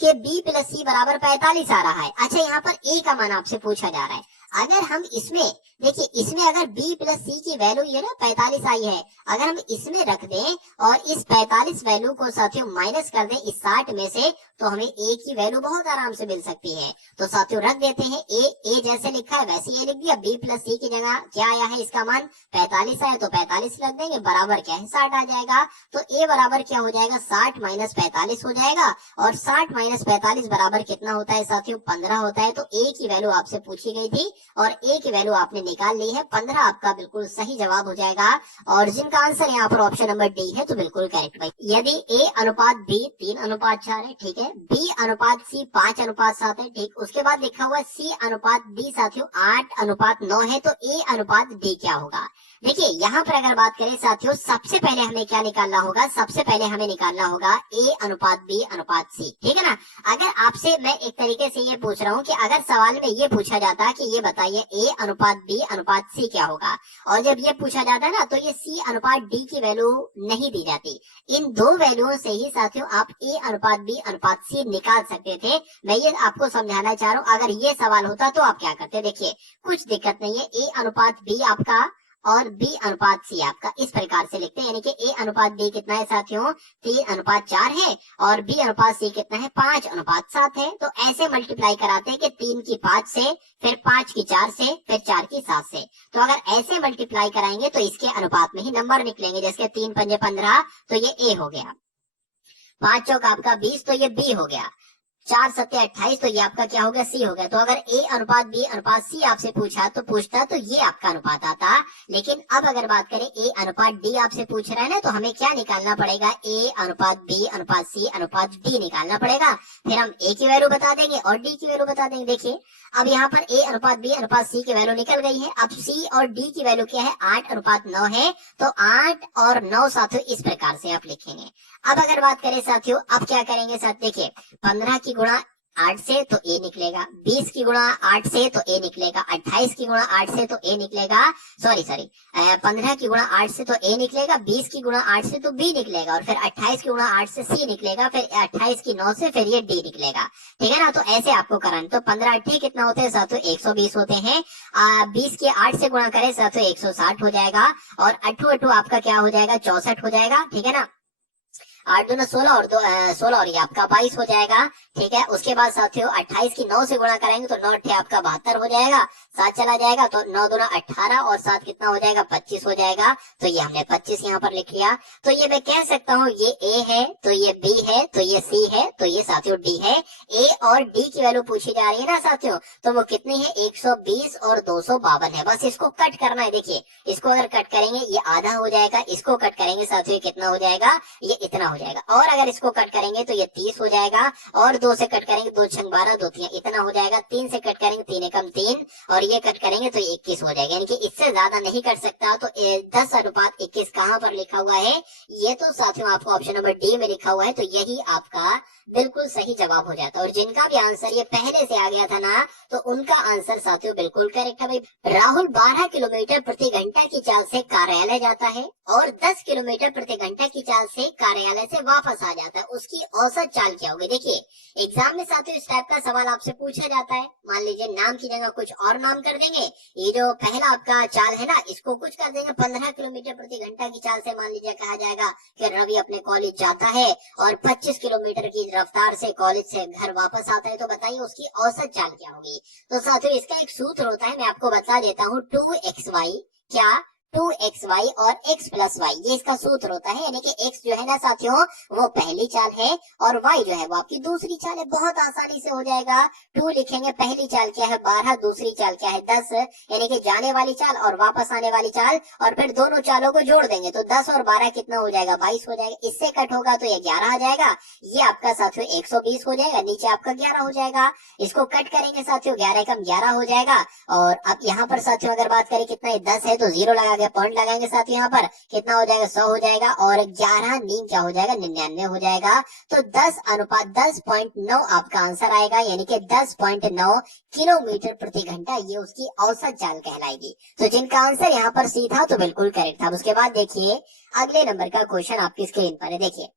कि बी प्लस सी बराबर 45 आ रहा है। अच्छा यहाँ पर ए का मान आपसे पूछा जा रहा है। अगर हम इसमें देखिए, इसमें अगर b प्लस सी की वैल्यू ये ना 45 आई है, अगर हम इसमें रख दें और इस 45 वैल्यू को साथियों माइनस कर दें इस 60 में से, तो हमें a की वैल्यू बहुत आराम से मिल सकती है। तो साथियों रख देते हैं a जैसे लिखा है वैसे ये लिख दिया। b प्लस सी की जगह क्या आया है, इसका मान 45 है, तो 45 रख देंगे, बराबर क्या है, 60 आ जाएगा। तो a बराबर क्या हो जाएगा, 60 माइनस 45 हो जाएगा। और 60 माइनस 45 बराबर कितना होता है साथियों, 15 होता है। तो a की वैल्यू आपसे पूछी गई थी और a की वैल्यू आपने निकाल ली है, 15 आपका बिल्कुल सही जवाब हो जाएगा। और जिनका आंसर यहाँ पर ऑप्शन नंबर डी है तो बिल्कुल करेक्ट भाई। यदि a अनुपात b 3:4 है, ठीक है, b अनुपात c 5:7 है, ठीक, उसके बाद लिखा हुआ c अनुपात d साथियों 8:9 है, तो a अनुपात d क्या होगा। देखिए यहाँ पर अगर बात करें साथियों, सबसे पहले हमें क्या निकालना होगा, सबसे पहले हमें निकालना होगा a अनुपात b अनुपात c, ठीक है ना। अगर आपसे मैं एक तरीके से ये पूछ रहा हूँ कि अगर सवाल में ये पूछा जाता कि ये बताइए a अनुपात b अनुपात c क्या होगा, और जब ये पूछा जाता ना तो ये c अनुपात d की वैल्यू नहीं दी जाती। इन दो वैल्यूओं से ही साथियों आप a अनुपात b अनुपात c निकाल सकते थे। मैं ये आपको समझाना चाह रहा हूँ, अगर ये सवाल होता तो आप क्या करते। देखिए कुछ दिक्कत नहीं है, a अनुपात b आपका और b अनुपात c आपका इस प्रकार से लिखते हैं। यानी कि a अनुपात b कितना है साथियों, 3:4 है, और b अनुपात c कितना है, 5:7 है। तो ऐसे मल्टीप्लाई कराते हैं कि 3 की 5 से, फिर 5 की 4 से, फिर 4 की 7 से। तो अगर ऐसे मल्टीप्लाई कराएंगे तो इसके अनुपात में ही नंबर निकलेंगे। जैसे 3 पंजे 15, तो ये a हो गया, 5 चौक आपका 20, तो ये b हो गया, 4 सत्ते 28, तो ये आपका क्या हो गया, सी हो गया। तो अगर a अनुपात b अनुपात c आपसे पूछता तो ये आपका अनुपात आता। लेकिन अब अगर बात करें a अनुपात d आपसे पूछ रहा है ना, तो हमें क्या निकालना पड़ेगा, a अनुपात b अनुपात c अनुपात d निकालना पड़ेगा। फिर हम a की वैल्यू बता देंगे और d की वैल्यू बता देंगे। देखिए अब यहाँ पर a अनुपात b अनुपात c की वैल्यू निकल गई है। अब c और d की वैल्यू क्या है, 8:9 है। तो 8 और 9 साथियों इस प्रकार से आप लिखेंगे। अब अगर बात करें साथियों, अब क्या करेंगे साथ, देखिए 15 की गुणा 8 से तो a निकलेगा, 20 की गुणा 8 से तो a निकलेगा, 28 की गुणा 8 से तो a निकलेगा, सॉरी 15 की गुणा 8 से तो a निकलेगा, 20 की गुणा 8 से तो b निकलेगा, और फिर 28 की गुणा 8 से c निकलेगा, फिर 28 की 9 से फिर ये d निकलेगा, ठीक है ना। तो ऐसे आपको कराना। तो 15 8 कितना होते हैं साथियों, 120 होते हैं। 20 की 8 से गुणा करें साथियों 160 हो जाएगा, और 8 आपका क्या हो जाएगा, 64 हो जाएगा, ठीक है ना। 8 दूना 16 और 16 और ये आपका 22 हो जाएगा, ठीक है। उसके बाद साथियों 28 की 9 से गुणा करेंगे तो 9 8 आपका 72 हो जाएगा, 7 चला जाएगा, तो 9 दूना 18 और 7 कितना हो जाएगा, 25 हो जाएगा। तो ये हमने 25 यहाँ पर लिख लिया। तो ये मैं कह सकता हूँ ये a है, तो ये b है, तो ये c है, तो ये साथियों d है। a और d की वैल्यू पूछी जा रही है ना साथियों, तो वो कितनी है, 120 और 252 है। बस इसको कट करना है। देखिए इसको अगर कट करेंगे ये आधा हो जाएगा, इसको कट करेंगे साथियों कितना हो जाएगा, ये इतना हो जाएगा। और अगर इसको कट करेंगे तो ये 30 हो जाएगा, और 2 से कट करेंगे 2 छंग 12, 2 तियां इतना हो जाएगा। 3 से कट करेंगे 3 एकम 3, और ये कट करेंगे तो 21 हो जाएगा। यानी कि इससे ज्यादा नहीं कट सकता। तो 10:21 कहाँ पर लिखा हुआ है? ये तो साथियों आपको ऑप्शन नंबर डी में लिखा हुआ है। तो यही आपका बिल्कुल सही जवाब हो जाता है। और जिनका भी आंसर ये पहले से आ गया था ना, तो उनका आंसर साथियों बिल्कुल करेक्ट है भाई। राहुल 12 किलोमीटर प्रति घंटा की चाल से कार्यालय जाता है और 10 किलोमीटर प्रति घंटा की चाल से कार्यालय से वापस आ जाता है। उसकी औसत चाल क्या होगी? देखिए एग्जाम में साथियों इस टाइप का सवाल आपसे पूछा जाता है। मान लीजिए नाम की जगह कुछ और नाम कर देंगे। ये जो पहला आपका चाल है ना, इसको कुछ कर देंगे 15 किलोमीटर प्रति घंटा की चाल से। मान लीजिए कहा जाएगा कि रवि अपने कॉलेज जाता है और 25 किलोमीटर की रफ्तार से कॉलेज से घर वापस आता है। तो बताइए उसकी औसत चाल क्या होगी? तो साथियों इसका एक सूत्र होता है, मैं आपको बता देता हूँ। 2xy क्या 2xy और x प्लस y, ये इसका सूत्र होता है। यानी कि x जो है ना साथियों वो पहली चाल है और y जो है वो आपकी दूसरी चाल है। बहुत आसानी से हो जाएगा। 2 लिखेंगे, पहली चाल क्या है 12, दूसरी चाल क्या है 10, यानी कि जाने वाली चाल और वापस आने वाली चाल, और फिर दोनों चालों को जोड़ देंगे तो 10 और 12 कितना हो जाएगा? 22 हो जाएगा। इससे कट होगा तो ये 11 आ जाएगा। ये आपका साथियों 120 हो जाएगा, नीचे आपका 11 हो जाएगा। इसको कट करेंगे साथियों 11 कम 11 हो जाएगा। और अब यहाँ पर साथियों अगर बात करें कितना है 10 है तो 0 लगा के पॉइंट लगाएंगे साथियों। यहाँ पर कितना हो जाएगा? 100 हो जाएगा। और 11 नीम क्या हो जाएगा? 99 हो जाएगा। तो 10:10.9 आपका आंसर आएगा। यानी कि 10.9 किलोमीटर प्रति घंटा ये उसकी औसत चाल कहलाएगी। तो जिनका आंसर यहाँ पर सी था तो बिल्कुल करेक्ट था। उसके बाद देखिए अगले नंबर का क्वेश्चन आपकी स्क्रीन पर है। देखिए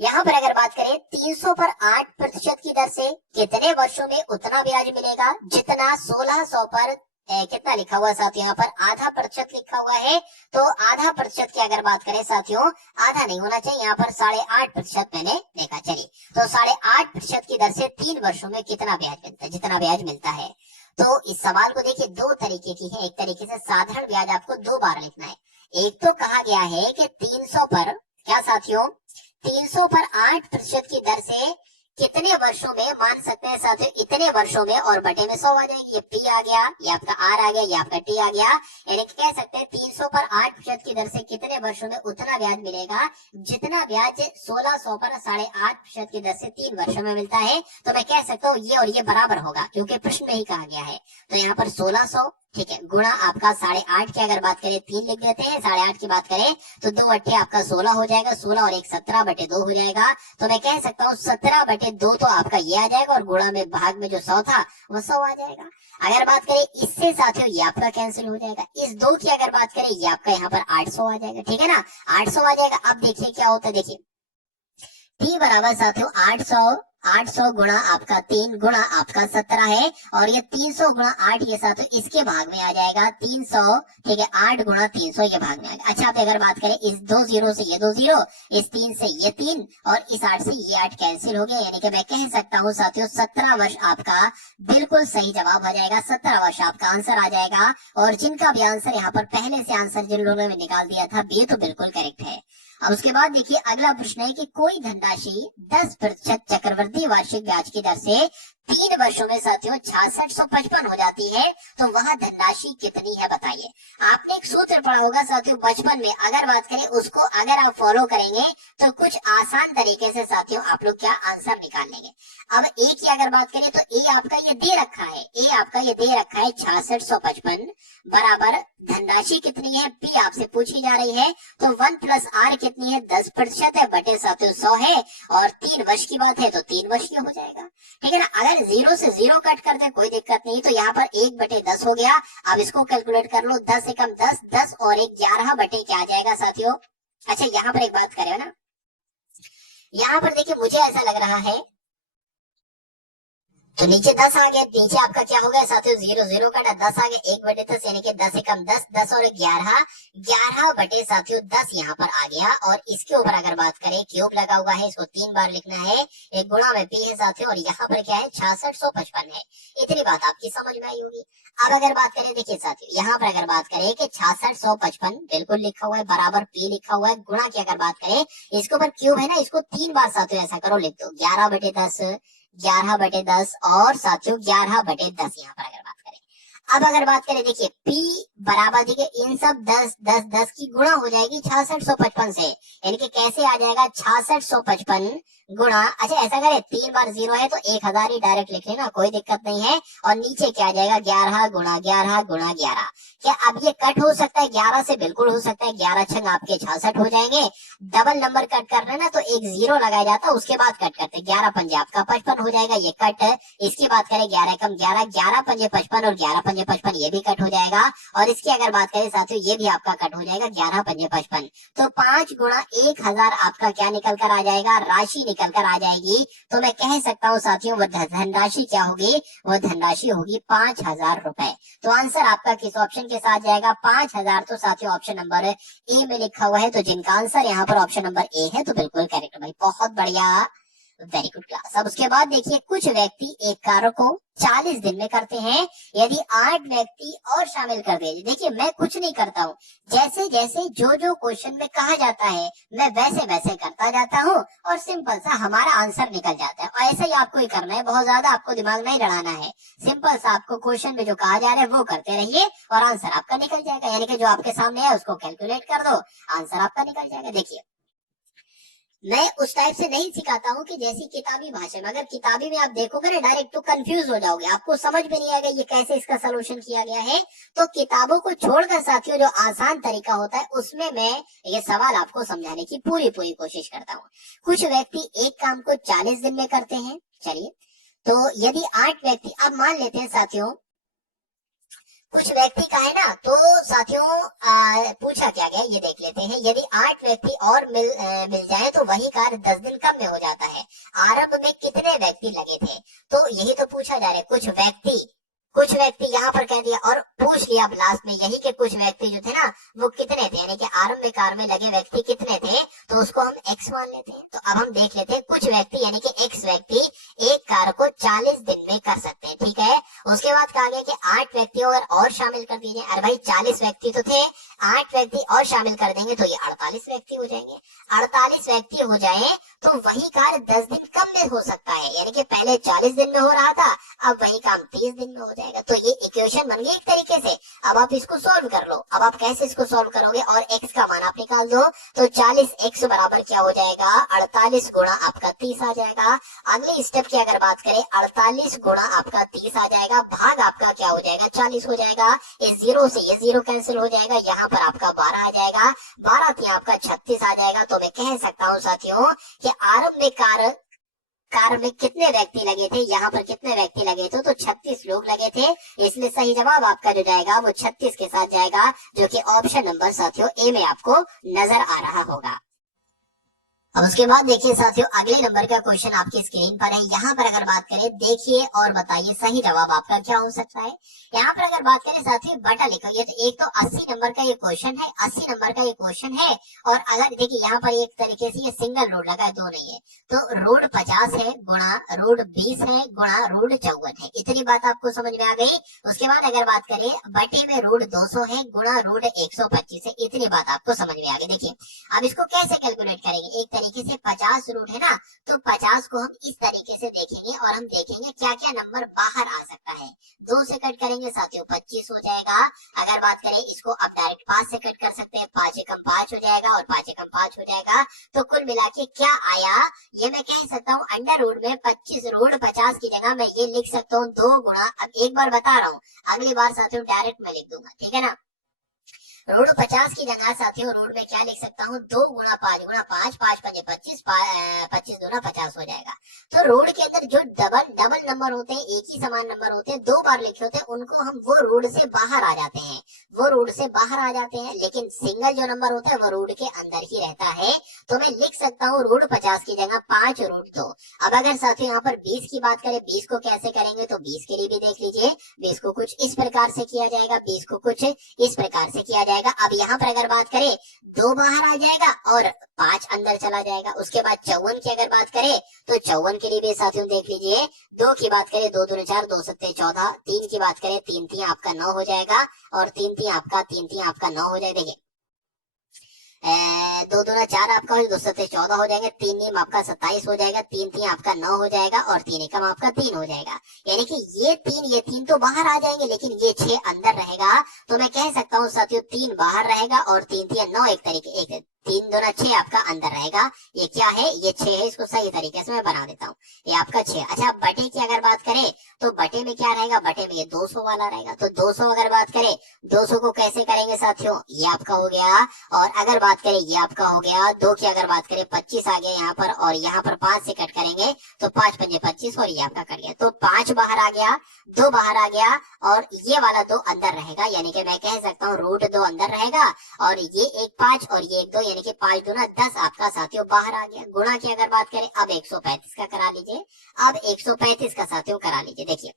यहाँ पर अगर बात करें 300 पर 8% की दर से कितने वर्षों में उतना ब्याज मिलेगा जितना 1600 पर कितना लिखा हुआ है साथियों? यहाँ पर आधा प्रतिशत लिखा हुआ है। तो आधा प्रतिशत की अगर बात करें साथियों, आधा नहीं होना चाहिए, यहाँ पर 8.5% मैंने देखा। चलिए तो 8.5% की दर से 3 वर्षों में कितना ब्याज मिलता है? जितना ब्याज मिलता है। तो इस सवाल को देखिए दो तरीके की है। एक तरीके से साधारण ब्याज आपको 2 बार लिखना है। एक तो कहा गया है कि 300 पर क्या साथियों 300 पर 8% की दर से कितने वर्षों में, मान सकते हैं साथियों इतने वर्षों में, और बटे में 100 आ जाएगी। ये P आ गया, ये आपका R आ गया, ये आपका T आ गया। यानी कि कह सकते हैं 300 पर 8% की दर से कितने वर्षों में उतना ब्याज मिलेगा जितना ब्याज 1600 पर 8.5% की दर से 3 वर्षों में मिलता है। तो मैं कह सकता हूँ ये और ये बराबर होगा, क्योंकि प्रश्न में ही कहा गया है। तो यहाँ पर 1600 ठीक है गुणा आपका 8.5 की अगर बात करें 3 लिख देते हैं, 8.5 की बात करें तो 2 अट्ठे आपका 16 हो जाएगा, 16 और 1 17/2 हो जाएगा। तो मैं कह सकता हूँ 17/2 तो आपका ये आ जाएगा, और गुणा में भाग में जो 100 था वो 100 आ जाएगा। अगर बात करें इससे साथियों ये आपका कैंसिल हो जाएगा। इस 2 की अगर बात करें ये आपका यहाँ पर 800 आ जाएगा। ठीक है ना, 800 आ जाएगा। अब देखिए क्या होता है, देखिए T बराबर साथियों 800 गुणा आपका 3 गुणा आपका 17 है, और ये 300 गुणा 8 ये साथियों इसके भाग में आ जाएगा 300। ठीक है 8 गुणा 300 ये भाग में आ जाएगा। अच्छा आप अगर बात करें इस 2 0 से ये 2 0, इस 3 से ये 3 और इस 8 से ये 8 कैंसिल हो गया। यानी कि मैं कह सकता हूँ साथियों 17 वर्ष आपका बिल्कुल सही जवाब आ जाएगा। 17 वर्ष आपका आंसर आ जाएगा। और जिनका भी आंसर यहाँ पर पहले से आंसर जिन लोगों ने निकाल दिया था बी तो बिल्कुल करेक्ट है। अब उसके बाद देखिए अगला प्रश्न है कि कोई धनराशि 10% चक्रवृद्धि वार्षिक ब्याज की दर से 3 वर्षों में साथियों 6655 हो जाती है, तो वह धनराशि कितनी है बताइए। आपने एक सूत्र पढ़ा होगा साथियों बचपन में, अगर बात करें उसको अगर आप फॉलो करेंगे तो कुछ आसान तरीके से साथियों आप लोग क्या आंसर निकाल लेंगे। अब ए की अगर बात करें तो ए आपका ये दे रखा है, ए आपका ये दे रखा है 6655 बराबर धनराशि कितनी है पी आपसे पूछी जा रही है। तो 1 प्लस आर कितनी है 10% है बटे साथियों 100 है, और 3 वर्ष की बात है तो 3 वर्ष की हो जाएगा। ठीक है ना, अगर 0 से 0 कट कर दे कोई दिक्कत नहीं। तो यहाँ पर 1/10 हो गया। अब इसको कैलकुलेट कर लो, 10 एकम 10, 10 और 1 11 बटे क्या आ जाएगा साथियों। अच्छा यहाँ पर एक बात करें ना, यहाँ पर देखिए मुझे ऐसा लग रहा है तो नीचे 10 आ गया, नीचे आपका क्या हो गया साथियों 0 0 काटा 10 आ गया 1/10 यानी कि 10 एकम 10, 10 और 11 11 बटे साथियों 10 यहाँ पर आ गया। और इसके ऊपर अगर बात करें क्यूब लगा हुआ है, इसको 3 बार लिखना है, एक गुणा में पी है साथियों, और यहाँ पर क्या है 6655 है। इतनी बात आपकी समझ में आई होगी। अब अगर बात करें देखिए साथियों यहाँ पर अगर बात करें कि 6655 बिल्कुल लिखा हुआ है बराबर पी लिखा हुआ है, गुणा की अगर बात करें इसके ऊपर क्यूब है ना, इसको 3 बार साथियों ऐसा करो लिख दो 11/10 11/10 और साथियों 11/10 यहाँ पर अगर बात करें। अब अगर बात करें, देखिए P बराबर, देखिए इन सब 10 की गुणा हो जाएगी 6655 से, यानी कि कैसे आ जाएगा 6655 गुणा, अच्छा ऐसा करें 3 बार 0 है तो 1000 ही डायरेक्ट लिख लेना, कोई दिक्कत नहीं है। और नीचे क्या आ जाएगा 11 गुणा 11 गुणा 11। क्या अब ये कट हो सकता है 11 से? बिल्कुल हो सकता है, 11 छंग आपके 66 हो जाएंगे। डबल नंबर कट कर रहे ना तो एक 0 लगाया जाता है, उसके बाद कट करते, 11 पंजे आपका 55 हो जाएगा, ये कट। इसकी बात करें 11 कम 11, 11 पंजे 55 और 11 पंजे 55, ये भी कट हो जाएगा। और इसकी अगर बात करें साथियों, ये भी आपका कट हो जाएगा 11 पंजे 55। तो 5 गुणा 1000 आपका क्या निकल कर आ जाएगा? राशि निकल कर आ जाएगी। तो मैं कह सकता हूँ साथियों वो धनराशि क्या होगी? वो धनराशि होगी 5000 रुपए। तो आंसर आपका किस ऑप्शन के साथ जाएगा? 5000। तो साथियों ऑप्शन नंबर ए में लिखा हुआ है, तो जिनका आंसर यहाँ पर ऑप्शन नंबर ए है तो बिल्कुल करेक्ट भाई, बहुत बढ़िया, वेरी गुड क्लास। अब उसके बाद देखिए, कुछ व्यक्ति एक कार्य को 40 दिन में करते हैं, यदि 8 व्यक्ति और शामिल कर दिए। देखिए मैं कुछ नहीं करता हूँ, जैसे जैसे जो जो क्वेश्चन में कहा जाता है मैं वैसे वैसे करता जाता हूँ और सिंपल सा हमारा आंसर निकल जाता है। और ऐसा ही आपको ही करना है, बहुत ज्यादा आपको दिमाग नहीं लड़ाना है, सिंपल सा आपको क्वेश्चन में जो कहा जा रहा है वो करते रहिए और आंसर आपका निकल जाएगा। यानी कि जो आपके सामने है उसको कैलकुलेट कर दो, आंसर आपका निकल जाएगा। देखिए मैं उस टाइप से नहीं सिखाता हूँ कि जैसी किताबी भाषा में, अगर किताबी में आप देखोगे ना डायरेक्ट तो कंफ्यूज हो जाओगे, आपको समझ में नहीं आएगा ये कैसे इसका सलूशन किया गया है। तो किताबों को छोड़कर साथियों जो आसान तरीका होता है उसमें मैं ये सवाल आपको समझाने की पूरी पूरी कोशिश करता हूँ। कुछ व्यक्ति एक काम को 40 दिन में करते हैं। चलिए, तो यदि 8 व्यक्ति, अब मान लेते हैं साथियों कुछ व्यक्ति का है ना, तो साथियों पूछा क्या गया ये देख लेते हैं। यदि 8 व्यक्ति और मिल जाए तो वही कार्य 10 दिन कम में हो जाता है। आरंभ में कितने व्यक्ति लगे थे? तो यही तो पूछा जा रहा है, कुछ व्यक्ति यहाँ पर कह दिया और पूछ लिया अब लास्ट में यही के कुछ व्यक्ति जो थे ना वो कितने थे, यानी कि आरंभ में कार्य में लगे व्यक्ति कितने थे, तो उसको हम x मान लेते हैं। तो अब हम देख लेते हैं कुछ व्यक्ति यानी कि x व्यक्ति एक कार्य को 40 दिन में कर सकते हैं, ठीक है। उसके बाद कहा गया कि 8 व्यक्ति और शामिल कर दीजिए। अरे भाई 40 व्यक्ति तो थे, 8 व्यक्ति और शामिल कर देंगे तो ये 48 व्यक्ति हो जाएंगे। 48 व्यक्ति हो जाए तो वही कार्य 10 दिन कम में हो सकता है, यानी कि पहले 40 दिन में हो रहा था, अब वही काम 30 दिन में हो जाएगा। तो ये इक्वेशन बन गई एक तरीके से। अब आप इसको सॉल्व कर लो। अब आप कैसे इसको सॉल्व करोगे और x का मान आप निकाल दो, तो 40x बराबर क्या हो जाएगा? 48 गुणा आपका 30 आ जाएगा। अगले स्टेप की अगर बात करें, 48 गुणा आपका 30 आ जाएगा, भाग आपका क्या हो जाएगा? 40 हो जाएगा। इस 0 से ये 0 कैंसिल हो जाएगा, यहाँ पर आपका 12 आ जाएगा, 12 थी आपका 36 आ जाएगा। तो मैं कह सकता हूँ साथियों कि आरंभ में कार में कितने व्यक्ति लगे थे, यहाँ पर कितने व्यक्ति लगे थे? तो 36 लोग लगे थे, इसलिए सही जवाब आपका जो जाएगा वो 36 के साथ जाएगा, जो कि ऑप्शन नंबर साथियों ए में आपको नजर आ रहा होगा। अब उसके बाद देखिए साथियों अगले नंबर का क्वेश्चन आपकी स्क्रीन पर है। यहाँ पर अगर बात करें, देखिए और बताइए सही जवाब आपका क्या हो सकता है। यहाँ पर अगर बात करें साथियों बटा लिखो, ये तो एक तो 80 नंबर का ये क्वेश्चन है, 80 नंबर का ये क्वेश्चन है। और अगर देखिए यहाँ पर एक तरीके से ये सिंगल रूट लगा है, दो नहीं है, तो रूट 50 है गुणा रूट 20 है गुणा रूट 54 है। इतनी बात आपको समझ में आ गई। उसके बाद अगर बात करें बटे में रूट 200 है गुणा रूट 125 है, इतनी बात आपको समझ में आ गई। देखिए अब इसको कैसे कैलकुलेट करेंगे, एक तरीके से 50 रूट है ना, तो 50 को हम इस तरीके से देखेंगे और हम देखेंगे क्या क्या नंबर बाहर आ सकता है। 2 से कट करेंगे साथियों 25 हो जाएगा। अगर बात करें इसको आप डायरेक्ट 5 से कट कर सकते हैं, 5 एकम 5 हो जाएगा और 5 एकम 5 हो जाएगा। तो कुल मिला के क्या आया, ये मैं कह सकता हूँ अंडर रूट में 25 रूट 50 की जगह मैं ये लिख सकता हूँ 2 गुणा, अब एक बार बता रहा हूँ, अगली बार साथियों डायरेक्ट मैं लिख दूंगा, ठीक है ना। रूट 50 की जगह साथियों रूट में क्या लिख सकता हूँ, 2 गुणा 5 गुणा 5, 5 5 25, 25 दूना 50 हो जाएगा। तो रूट के अंदर जो डबल नंबर होते हैं, एक ही समान नंबर होते हैं, 2 बार लिखे होते हैं, उनको हम वो रूट से बाहर आ जाते हैं, वो रूट से बाहर आ जाते हैं। लेकिन सिंगल जो नंबर होता है वो रूट के अंदर ही रहता है। तो मैं लिख सकता हूँ रूट 50 की जगह 5 रूट 2। अब अगर साथियों यहाँ पर 20 की बात करें, 20 को कैसे करेंगे, तो 20 के लिए भी देख लीजिए, 20 को कुछ इस प्रकार से किया जाएगा, 20 को कुछ इस प्रकार से किया जाएगा। अब यहाँ पर अगर बात करें 2 बाहर आ जाएगा और 5 अंदर चला जाएगा। उसके बाद 54 की अगर बात करें तो 54 के लिए भी साथियों देख लीजिए, 2 की बात करें 2 दूनी 4, 2 सत्ते 14, 3 की बात करें 3 3 आपका 9 हो जाएगा और 3 3 आपका 9 हो जाएगा। देखिए दो दूना 4 आपका हो, 2 7 14 हो जाएंगे, 3 नीम आपका 27 हो जाएगा, 3 3 आपका 9 हो जाएगा और 3 एकम आपका 3 हो जाएगा। यानी कि ये 3 तो बाहर आ जाएंगे, लेकिन ये 6 अंदर रहेगा। तो मैं कह सकता हूँ साथियों 3 बाहर रहेगा और 3 3 9 एक तरीके, एक 3 दूना 6 आपका अंदर रहेगा। ये क्या है, ये 6 है, इसको सही तरीके से मैं बना देता हूँ, ये आपका 6। अच्छा बटे की अगर बात करें तो बटे में क्या रहेगा, बटे में ये 200 वाला रहेगा। तो 200 अगर बात करें, 200 को कैसे करेंगे साथियों, ये आपका हो गया। और अगर बात करें ये आपका हो गया 2 की अगर बात करें 25 आ गया यहाँ पर, और यहाँ पर 5 से कट करेंगे तो 5 पंजे 25 और ये आपका कट गया। तो 5 बाहर आ गया, 2 बाहर आ गया और ये वाला 2 अंदर रहेगा। यानी कि मैं कह सकता हूँ रूट 2 अंदर रहेगा और ये एक 5 और ये एक 2, यानी कि 5 दूना 10 आपका साथियों बाहर आ गया। गुणा की अगर बात करें अब 135 का करा लीजिए, अब 135 का साथियों करा लीजिए। देखिए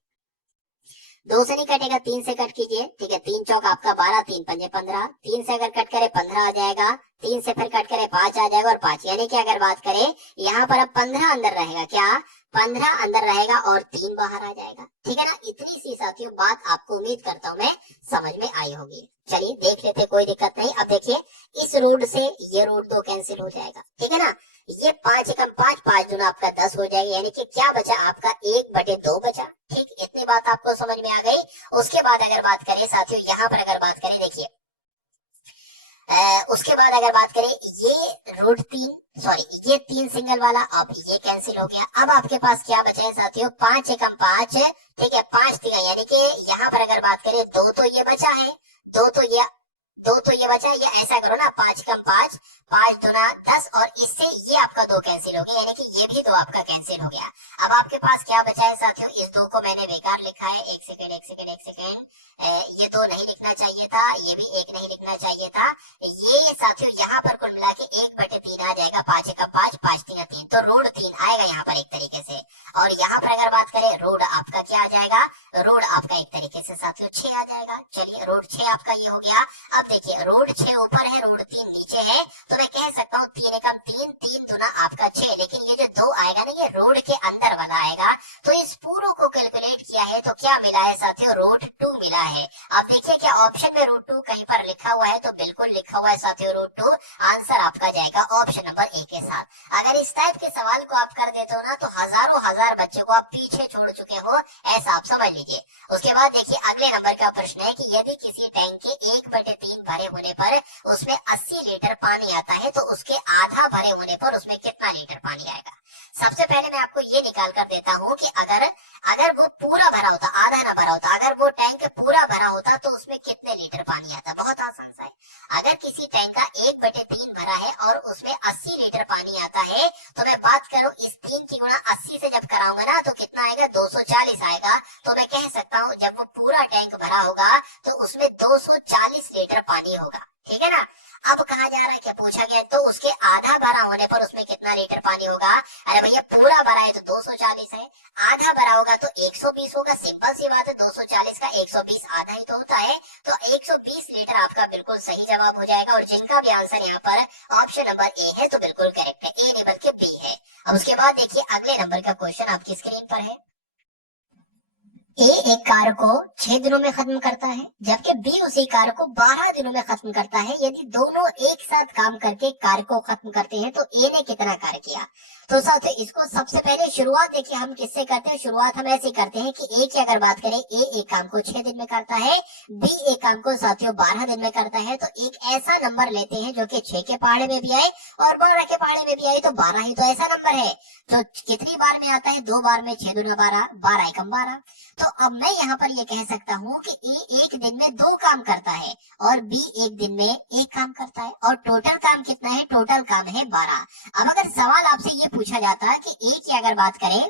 2 से नहीं कटेगा, 3 से कट कीजिए, ठीक है। 3 चौक आपका 12, 3 पंजे 15, 3 से अगर कट करे 15 आ जाएगा, 3 से फिर कट करे 5 आ जाएगा और 5, यानी कि अगर बात करें यहाँ पर अब 15 अंदर रहेगा, क्या 15 अंदर रहेगा और 3 बाहर आ जाएगा, ठीक है ना। इतनी सी साथियों बात आपको उम्मीद करता हूँ मैं समझ में आई होगी। चलिए देख लेते, कोई दिक्कत नहीं। अब देखिए इस रूट से ये रूट 2 कैंसिल हो जाएगा, ठीक है ना। ये 5 एकम 5, 5 दूना आपका 10 हो जाएगा, यानी कि क्या बचा आपका 1/2 बचा। ठीक, इतनी बात आपको समझ में आ गई। उसके बाद अगर बात करें साथियों, यहाँ पर अगर बात करें, देखिए उसके बाद अगर बात करें ये रूट 3, सॉरी ये 3 सिंगल वाला, अब ये कैंसिल हो गया। अब आपके पास क्या बचा है साथियों, 5 एकम 5, ठीक है, 5 दिया, यानी कि यहाँ पर अगर बात करें 2 तो ये बचा है, 2 तो ये बचा है। ये ऐसा करो ना, 5 एकम 5, 5 दूना 10 और इससे ये आपका 2 कैंसिल हो गया, यानी कि ये भी 2 आपका कैंसिल हो गया। अब आपके पास क्या बचा है साथियों, इस 2 को मैंने बेकार लिखा है, एक सेकेंड, ये 2 नहीं लिखना चाहिए था, ये भी 1 नहीं लिखना चाहिए था। ये साथियों यहाँ पर कुल मिला के 1/3 आ जाएगा, 5 एकम 5, 5 3 3, तो रूट 3 आएगा यहाँ पर एक तरीके से। और यहाँ पर अगर बात करें रूट आपका क्या आ जाएगा, रूट आपका एक तरीके से साथियों 6 आ जाएगा। चलिए रूट 6 आपका ये हो गया। अब देखिए रूट 6 ऊपर है, रूट 3 नीचे है, तो मैं कह सकता हूँ 3 एकम 3, 3 दूना आपका 6, लेकिन ये जो 2 आएगा ना ये रूट के अंदर वाला आएगा। तो इस पूरों को कैलकुलेट किया है तो क्या मिला है साथियों, रूट 2 मिला है। अब देखिए क्या ऑप्शन में रूट 2 कहीं पर लिखा हुआ है, तो बिल्कुल लिखा हुआ है साथियों रूट 2। आंसर आपका जाएगा ऑप्शन नंबर ए के साथ। अगर इस टाइप के सवाल को आप कर देते हो ना तो हजारों हजार बच्चों को आप पीछे छोड़ चुके हो, ऐसा आप समझ लीजिए। उसके बाद देखिए अगले नंबर का प्रश्न है कि यदि किसी टैंक के 1/3 भरे होने पर उसमें 80 लीटर पानी आता है, तो उसके आधा भरे होने पर उसमें कितना लीटर पानी आएगा। सबसे पहले मैं आपको ये निकाल कर देता हूँ कि अगर वो पूरा भरा होता, आधा ना भरा होता, अगर वो टैंक पूरा भरा होता तो उसमें कितने लीटर पानी आता। बहुत आसान सा है, अगर किसी टैंक का 1/3 भरा है और उसमें 80 लीटर पानी आता है, तो मैं बात करूं इस 3 की गुणा 80 से जब कराऊंगा ना तो कितना आएगा, 240 आएगा। तो मैं कह सकता हूँ जब वो पूरा टैंक भरा होगा तो उसमें 240 लीटर पानी होगा, ठीक है ना। अब कहा जा रहा है, क्या पूछा गया, तो उसके आधा भरा होने पर उसमें कितना लीटर पानी होगा। अरे भैया पूरा भरा है तो 240 है, आधा भरा होगा तो 120 होगा, सिंपल सी बात है। 240 का 120 आधा ही तो होता है, तो 120 लीटर आपका बिल्कुल सही जवाब हो जाएगा। और जिनका भी आंसर यहाँ पर ऑप्शन नंबर ए है तो बिल्कुल करेक्ट है, ए नहीं बल्कि बी है। अब उसके बाद देखिए अगले नंबर का क्वेश्चन आपकी स्क्रीन पर है। ए एक कार्य को 6 दिनों में खत्म करता है, जबकि बी उसी कार्य को 12 दिनों में खत्म करता है। यदि दोनों एक साथ काम करके कार्य को खत्म करते हैं तो ए ने कितना कार्य किया। तो साथियों इसको सबसे पहले शुरुआत देखिए हम किससे करते हैं, शुरुआत हम ऐसे करते हैं कि ए की अगर बात करें, ए एक काम को 6 दिन में करता है, बी एक काम को साथियों 12 दिन में करता है। तो एक ऐसा नंबर लेते हैं जो कि 6 के पहाड़े में भी आए और 12 के पहाड़े में भी आए, तो 12 ही तो ऐसा नंबर है जो कितनी बार में आता है, 2 बार में, 6 दूना 12, 12 एकम 12। तो अब मैं यहाँ पर ये कह सकता हूँ कि ए एक दिन में 2 काम करता है और बी एक दिन में 1 काम करता है, और टोटल काम कितना है, टोटल काम है 12। अब अगर सवाल आपसे ये पूछा जाता है कि ए की अगर बात करें,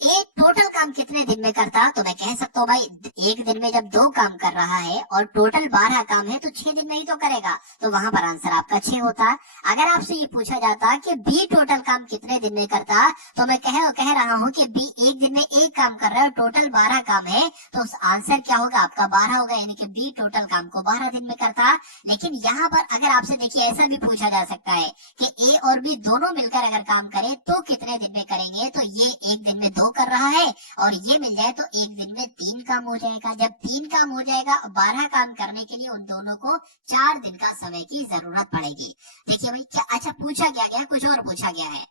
ये टोटल काम कितने दिन में करता, तो मैं कह सकता हूँ भाई एक दिन में जब 2 काम कर रहा है और टोटल 12 काम है तो 6 दिन में ही तो करेगा, तो वहां पर आंसर आपका 6 होता। अगर आपसे ये पूछा जाता कि बी टोटल काम कितने दिन में करता, तो मैं कह रहा हूँ कि बी एक दिन में 1 काम कर रहा है और टोटल 12 काम है, तो आंसर क्या होगा आपका 12 होगा, यानी कि बी टोटल काम को 12 दिन में करता। लेकिन यहाँ पर अगर आपसे देखिए ऐसा भी पूछा जा सकता है कि ए और बी दोनों मिलकर अगर काम करें तो कितने दिन में करेंगे, तो ये एक दिन में 2 कर रहा है और ये मिल जाए तो एक दिन में 3 काम हो जाएगा। जब 3 काम हो जाएगा 12 काम करने के लिए उन दोनों को 4 दिन का समय की जरूरत पड़ेगी। देखिए भाई क्या अच्छा पूछा गया कुछ और पूछा गया है।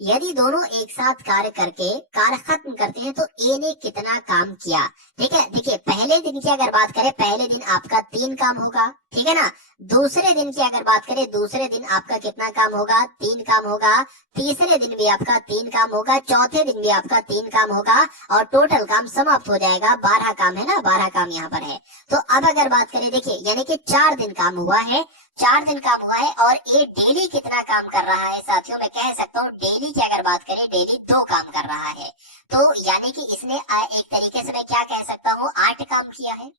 यदि दोनों एक साथ कार्य करके कार्य खत्म करते हैं तो ए ने कितना काम किया। ठीक है, देखिए पहले दिन की अगर बात करें, पहले दिन आपका 3 काम होगा, ठीक है ना। दूसरे दिन की अगर बात करें, दूसरे दिन आपका कितना काम होगा, 3 काम होगा। तीसरे दिन भी आपका 3 काम होगा, चौथे दिन भी आपका 3 काम होगा और टोटल काम समाप्त हो जाएगा। 12 काम है ना, 12 काम यहाँ पर है। तो अब अगर बात करें, देखिए यानी कि 4 दिन काम हुआ है, 4 दिन काम हुआ है और ये डेली कितना काम कर रहा है साथियों, मैं कह सकता हूँ डेली की अगर बात करें, डेली 2 काम कर रहा है। तो यानी कि इसने एक तरीके से मैं क्या कह सकता हूँ 8 काम किया है।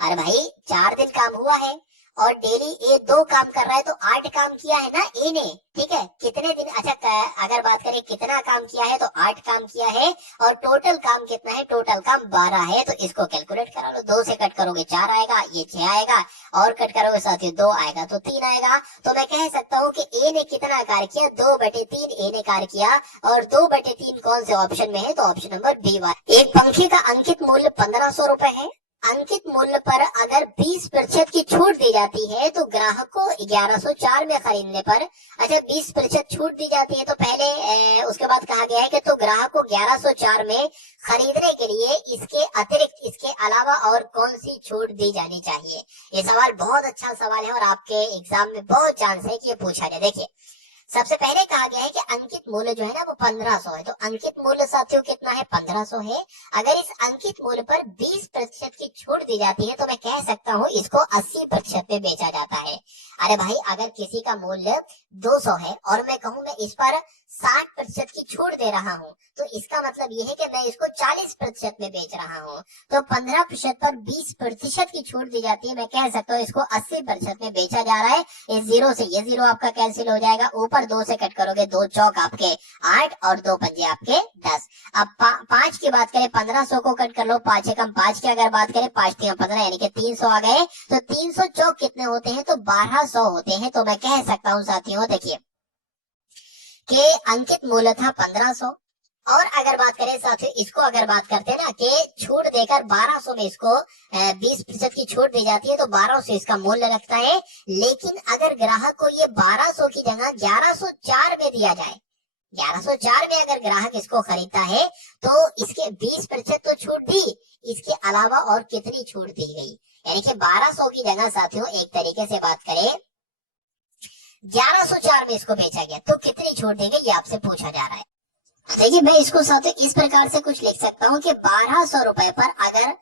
अरे भाई 4 दिन काम हुआ है और डेली ये 2 काम कर रहा है तो 8 काम किया है ना ए ने। ठीक है, कितने दिन, अच्छा अगर बात करें कितना काम किया है तो 8 काम किया है और टोटल काम कितना है, टोटल काम 12 है। तो इसको कैलकुलेट करा लो, 2 से कट करोगे 4 आएगा, ये 6 आएगा और कट करोगे साथियों 2 आएगा तो 3 आएगा। तो मैं कह सकता हूँ कि ए ने कितना कार्य किया, 2/3 ए ने कार्य किया और 2/3 कौन से ऑप्शन में है, तो ऑप्शन नंबर बी वाला। एक पंखे का अंकित मूल्य 1500 रुपए है। अंकित मूल्य पर अगर 20% की छूट दी जाती है तो ग्राहक को 1104 में खरीदने पर, अच्छा 20% छूट दी जाती है तो पहले उसके बाद कहा गया है कि तो ग्राहक को 1104 में खरीदने के लिए इसके अतिरिक्त, इसके अलावा और कौन सी छूट दी जानी चाहिए। ये सवाल बहुत अच्छा सवाल है और आपके एग्जाम में बहुत चांस है कि ये पूछा जाए। देखिए सबसे पहले कहा गया है कि अंकित मूल्य जो है ना वो 1500 है। तो अंकित मूल्य साथियों कितना है, 1500 है। अगर इस अंकित मूल्य पर 20% की छूट दी जाती है तो मैं कह सकता हूँ इसको 80% पे बेचा जाता है। अरे भाई अगर किसी का मूल्य 200 है और मैं कहूँ मैं इस पर 60% की छूट दे रहा हूँ तो इसका मतलब ये है कि मैं इसको 40% में बेच रहा हूँ। तो 15% पर 20% की छूट दी जाती है, मैं कह सकता हूँ इसको 80% में बेचा जा रहा है। इस 0 से ये 0 आपका कैंसिल हो जाएगा, ऊपर 2 से कट करोगे 2 चौक आपके 8 और 2 पंजे आपके 10। अब 5 की बात करें, 1500 को कट कर लो, 5 एकम 5 की अगर बात करें, 5 3 15 यानी कि 300 आ गए। तो 300 चौक कितने होते हैं, तो 1200 होते हैं। तो मैं कह सकता हूँ साथियों देखिए कि अंकित मूल्य था 1500 और अगर बात करें साथियों इसको अगर बात करते हैं ना कि छूट देकर 1200 में इसको 20% की छूट दी जाती है तो 1200 इसका मूल्य लगता है। लेकिन अगर ग्राहक को ये 1200 की जगह 1104 में दिया जाए, 1104 में अगर ग्राहक इसको खरीदता है तो इसके 20% तो छूट दी, इसके अलावा और कितनी छूट दी गई, यानी कि 1200 की जगह साथियों एक तरीके से बात करें 1104 में इसको बेचा गया तो कितनी छूट दी गई, ये आपसे पूछा जा रहा है। देखिए मैं इसको साथियों इस प्रकार से कुछ लिख सकता हूँ कि 1200 रुपए पर अगर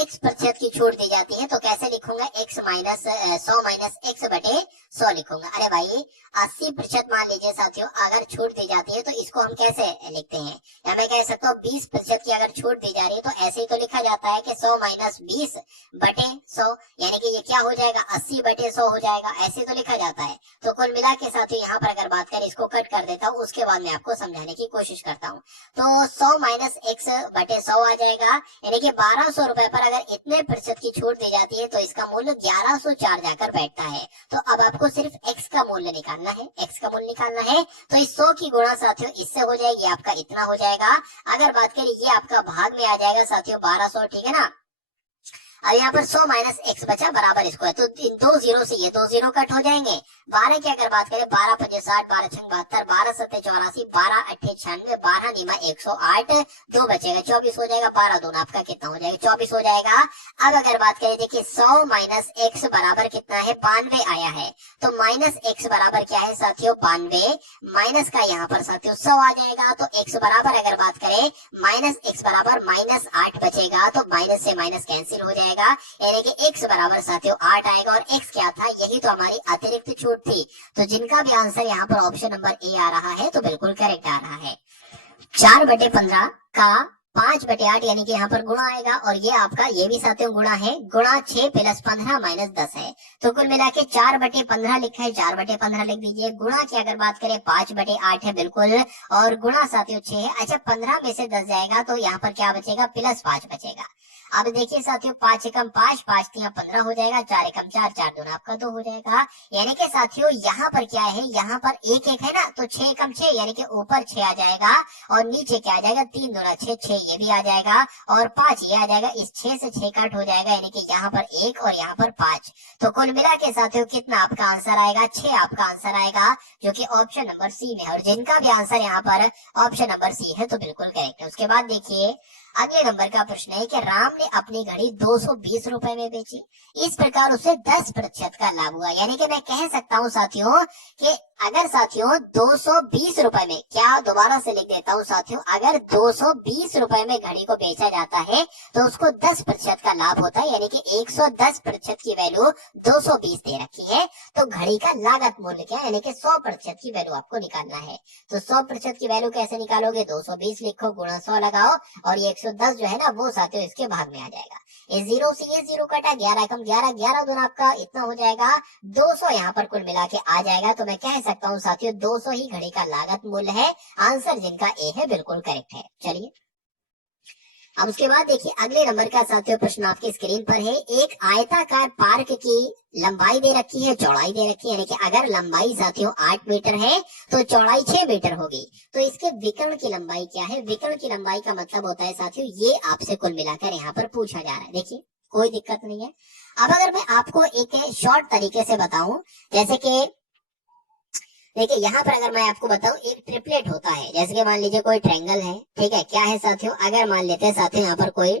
x% की छूट दी जाती है तो कैसे लिखूंगा, x माइनस 100 माइनस x बटे 100 लिखूंगा। अरे भाई 80% मान लीजिए साथियों अगर छूट दी जाती है तो इसको हम कैसे लिखते हैं, या मैं कह सकता हूँ 20% की अगर छूट दी जा रही है तो ऐसे ही तो लिखा जाता है कि 100 माइनस 20 बटे 100 यानी कि ये क्या हो जाएगा 80 बटे 100 हो जाएगा, ऐसे तो लिखा जाता है। तो कुल मिला के साथियों यहाँ पर अगर बात करें इसको कट कर देता हूँ, उसके बाद मैं आपको समझाने की कोशिश करता हूँ। तो 100 माइनस x बटे 100 आ जाएगा, यानी कि 1200 रुपए पर अगर इतने प्रतिशत की छूट दी जाती है तो इसका मूल्य 1104 जाकर बैठता है। तो अब आपको सिर्फ x का मूल्य निकालना है, x का मूल्य निकालना है तो इस 100 की गुणा साथियों इससे हो जाएगी, आपका इतना हो जाएगा। अगर बात करें ये आपका भाग में आ जाएगा साथियों 1200, ठीक है ना। अब यहाँ पर 100 माइनस x बचा बराबर इसको है, तो इन 2 0 से ये 2 0 कट हो जाएंगे। 12 की अगर बात करें 12 5 60, 12 6 72, 12 7 84, 12 8 96, 12 निमा 108, 2 बचेगा 24 हो जाएगा, 12 2 आपका कितना हो जाएगा 24 हो जाएगा। अब अगर बात करें देखिए 100 माइनस x बराबर कितना है 92 आया है, तो माइनस x बराबर क्या है साथियों 92, माइनस का यहाँ पर साथियों 100 आ जाएगा। तो x बराबर अगर बात करें माइनस x बराबर माइनस 8 बचेगा, तो माइनस से माइनस कैंसिल हो जाएगा, यानी कि x बराबर साथियों 8 आएगा। और x क्या था, यही तो हमारी अतिरिक्त छूट थी। तो जिनका भी आंसर यहाँ पर ऑप्शन नंबर ए आ रहा है तो बिल्कुल करेक्ट आ रहा है। 4/15 का 5/8 यानी कि यहाँ पर गुणा आएगा, और ये आपका ये भी साथियों गुणा है, गुणा 6 + 15 - 10 है, तो कुल मिला के 4/15 लिखा है, 4/15 लिख दीजिए। गुणा की अगर बात करें 5/8 है बिल्कुल, और गुणा साथियों 6 है। अच्छा 15 में से 10 जाएगा तो यहाँ पर क्या बचेगा, +5 बचेगा। अब देखिए साथियों 5 एकम 5, 5 तिया 15 हो जाएगा, 4 एकम 4, 4 दूना आपका 2 हो जाएगा। यानी कि साथियों यहाँ पर क्या है, यहाँ पर एक है ना, तो 6 एकम 6 यानी कि ऊपर 6 आ जाएगा, और नीचे क्या आ जाएगा, 3 दूना 6, 6 ये भी आ जाएगा, और 5 ये आ जाएगा। इस 6 से 6 कट हो जाएगा, यानी कि यहाँ पर 1 और यहाँ पर 5। तो कुल मिला के साथियों कितना आपका आंसर आएगा, 6 आपका आंसर आएगा, जो कि ऑप्शन नंबर सी में है। और जिनका भी आंसर यहाँ पर ऑप्शन नंबर सी है तो बिल्कुल करेक्ट है। उसके बाद देखिए अगले नंबर का प्रश्न है कि राम ने अपनी घड़ी 220 रुपए में बेची, इस प्रकार उसे 10% का लाभ हुआ। यानी कि मैं कह सकता हूँ साथियों कि अगर साथियों 220 रुपए में, क्या दोबारा से लिख देता हूँ साथियों, अगर 220 रुपए में घड़ी को बेचा जाता है तो उसको 10% का लाभ होता है, यानी कि 110% की वैल्यू 220 दे रखी है। तो घड़ी का लागत मूल्य क्या है, यानी कि 100% की वैल्यू आपको निकालना है। तो 100% की वैल्यू कैसे निकालोगे, 220 लिखो, गुणा 100 लगाओ, और ये 110 जो है ना वो साथियों इसके भाग में आ जाएगा। ये 0 से ये 0 कटा, 11 कम 11, 11 दूना आपका इतना हो जाएगा 200, यहाँ पर कुल मिला के आ जाएगा। तो मैं कह सकता हूँ साथियों 200 ही घड़ी का लागत मूल्य है। आंसर जिनका ए है बिल्कुल करेक्ट है। चलिए अब उसके बाद देखिए अगले नंबर का साथियों प्रश्न आपकी स्क्रीन पर है। एक आयताकार पार्क की लंबाई दे रखी है, चौड़ाई दे रखी है, यानी कि अगर लंबाई साथियों 8 मीटर है तो चौड़ाई 6 मीटर होगी। तो इसके विकर्ण की लंबाई क्या है, विकर्ण की लंबाई का मतलब होता है साथियों, ये आपसे कुल मिलाकर यहाँ पर पूछा जा रहा है। देखिए कोई दिक्कत नहीं है। अब अगर मैं आपको एक शॉर्ट तरीके से बताऊं, जैसे कि देखिए यहाँ पर अगर मैं आपको बताऊं, एक ट्रिपलेट होता है, जैसे कि मान लीजिए कोई ट्रायंगल है, ठीक है, क्या है साथियों, अगर मान लेते हैं साथियों यहाँ पर कोई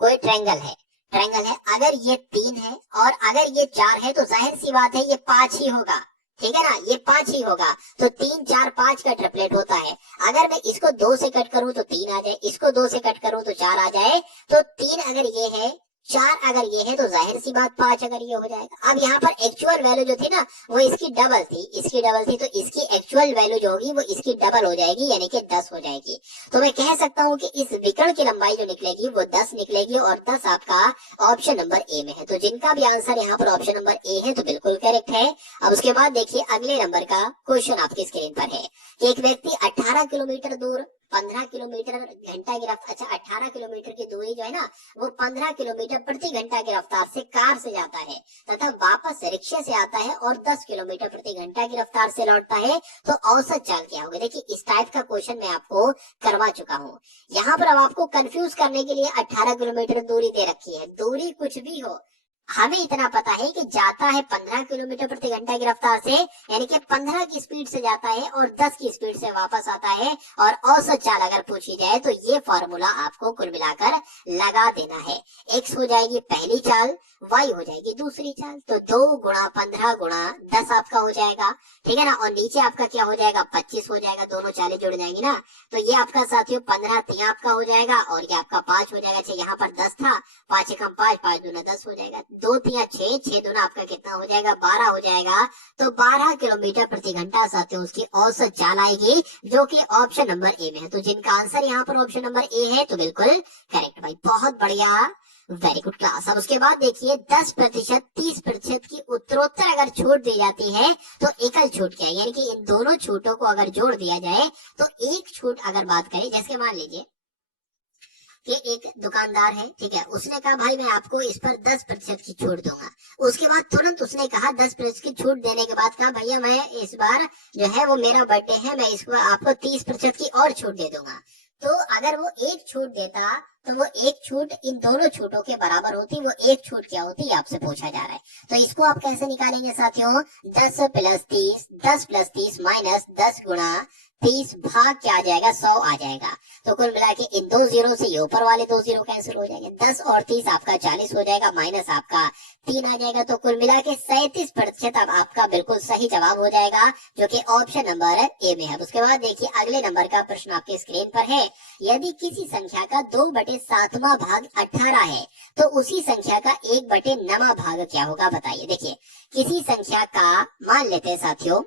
कोई ट्रायंगल है, अगर ये 3 है और अगर ये 4 है, तो जाहिर सी बात है ये 5 ही होगा, ठीक है ना, ये 5 ही होगा। तो 3 4 5 का ट्रिपलेट होता है। अगर मैं इसको 2 से कट करूं तो 3 आ जाए, इसको 2 से कट करूं तो 4 आ जाए। तो 3 अगर ये है, 4 अगर ये है, तो जाहिर सी बात 5 अगर ये हो जाएगा। अब यहाँ पर एक्चुअल वैल्यू जो थी ना वो इसकी डबल थी, तो इसकी एक्चुअल वैल्यू जो होगी वो इसकी डबल हो जाएगी, यानी कि 10 हो जाएगी। तो मैं कह सकता हूँ कि इस विकर्ण की लंबाई जो निकलेगी वो 10 निकलेगी, और 10 आपका ऑप्शन नंबर ए में है। तो जिनका भी आंसर यहाँ पर ऑप्शन नंबर ए है तो बिल्कुल करेक्ट है। अब उसके बाद देखिए अगले नंबर का क्वेश्चन आपकी स्क्रीन पर है कि एक व्यक्ति 18 किलोमीटर दूर 15 किलोमीटर घंटा की रफ्तार, अच्छा 18 किलोमीटर की दूरी जो है ना वो 15 किलोमीटर प्रति घंटा की रफ्तार से कार से जाता है, तथा वापस रिक्शे से आता है और 10 किलोमीटर प्रति घंटा की रफ्तार से लौटता है। तो औसत चाल क्या होगी। देखिए इस टाइप का क्वेश्चन मैं आपको करवा चुका हूँ। यहाँ पर अब आपको कंफ्यूज करने के लिए 18 किलोमीटर दूरी दे रखी है। दूरी कुछ भी हो, हमें इतना पता है कि जाता है 15 किलोमीटर प्रति घंटा की रफ्तार से, यानी कि 15 की स्पीड से जाता है और 10 की स्पीड से वापस आता है। और औसत चाल अगर पूछी जाए तो ये फॉर्मूला आपको कुल मिलाकर लगा देना है। x हो जाएगी पहली चाल, y हो जाएगी दूसरी चाल। तो 2 गुणा 15 गुणा 10 आपका हो जाएगा, ठीक है ना, और नीचे आपका क्या हो जाएगा, 25 हो जाएगा, दोनों चालें जुड़ जाएंगी ना। तो ये आपका साथियों 15 तिया आपका हो जाएगा, और ये आपका 5 हो जाएगा। अच्छा यहाँ पर 10 था, 5 एकम 5, 5 दूना 10 हो जाएगा, 2 तिया 6, 6 दूना आपका कितना हो जाएगा, 12 हो जाएगा। तो 12 किलोमीटर प्रति घंटा साथियों उसकी औसत चाल आएगी, जो कि ऑप्शन नंबर ए में है। तो जिनका आंसर यहाँ पर ऑप्शन नंबर ए है तो बिल्कुल करेक्ट भाई, बहुत बढ़िया, वेरी गुड क्लास। अब उसके बाद देखिए 10%, 30% की उत्तरोत्तर अगर छूट दी जाती है तो एकल छूट क्या है, यानी कि इन दोनों छूटों को अगर जोड़ दिया जाए तो एक छूट अगर बात करें, जैसे मान लीजिए कि एक दुकानदार है, ठीक है, उसने कहा भाई मैं आपको इस पर 10% की छूट दूंगा। उसके बाद तुरंत उसने कहा 10% की छूट देने के बाद कहा भैया मैं इस बार जो है वो मेरा बर्थडे है, मैं इसको आपको 30% की और छूट दे दूंगा। तो अगर वो एक छूट देता तो वो एक छूट इन दोनों छूटों के बराबर होती, वो एक छूट क्या होती आपसे पूछा जा रहा है। तो इसको आप कैसे निकालेंगे साथियों, 10 + 30, 10 + 30 माइनस 10 गुणा 30 भाग क्या आ जाएगा, 100 आ जाएगा। तो कुल मिला के इन 2 जीरो से ये ऊपर वाले 2 जीरो कैंसिल हो जाएंगे, 10 और 30 आपका 40 हो जाएगा, माइनस आपका 3 आ जाएगा। तो कुल मिला के 37% अब आपका बिल्कुल सही जवाब हो जाएगा, जो कि ऑप्शन नंबर ए में है। उसके बाद देखिए अगले नंबर का प्रश्न आपके स्क्रीन पर है। यदि किसी संख्या का 2/7वां भाग 18 है तो उसी संख्या का 1/9वां भाग क्या होगा, बताइए। देखिए किसी संख्या का मान लेते हैं साथियों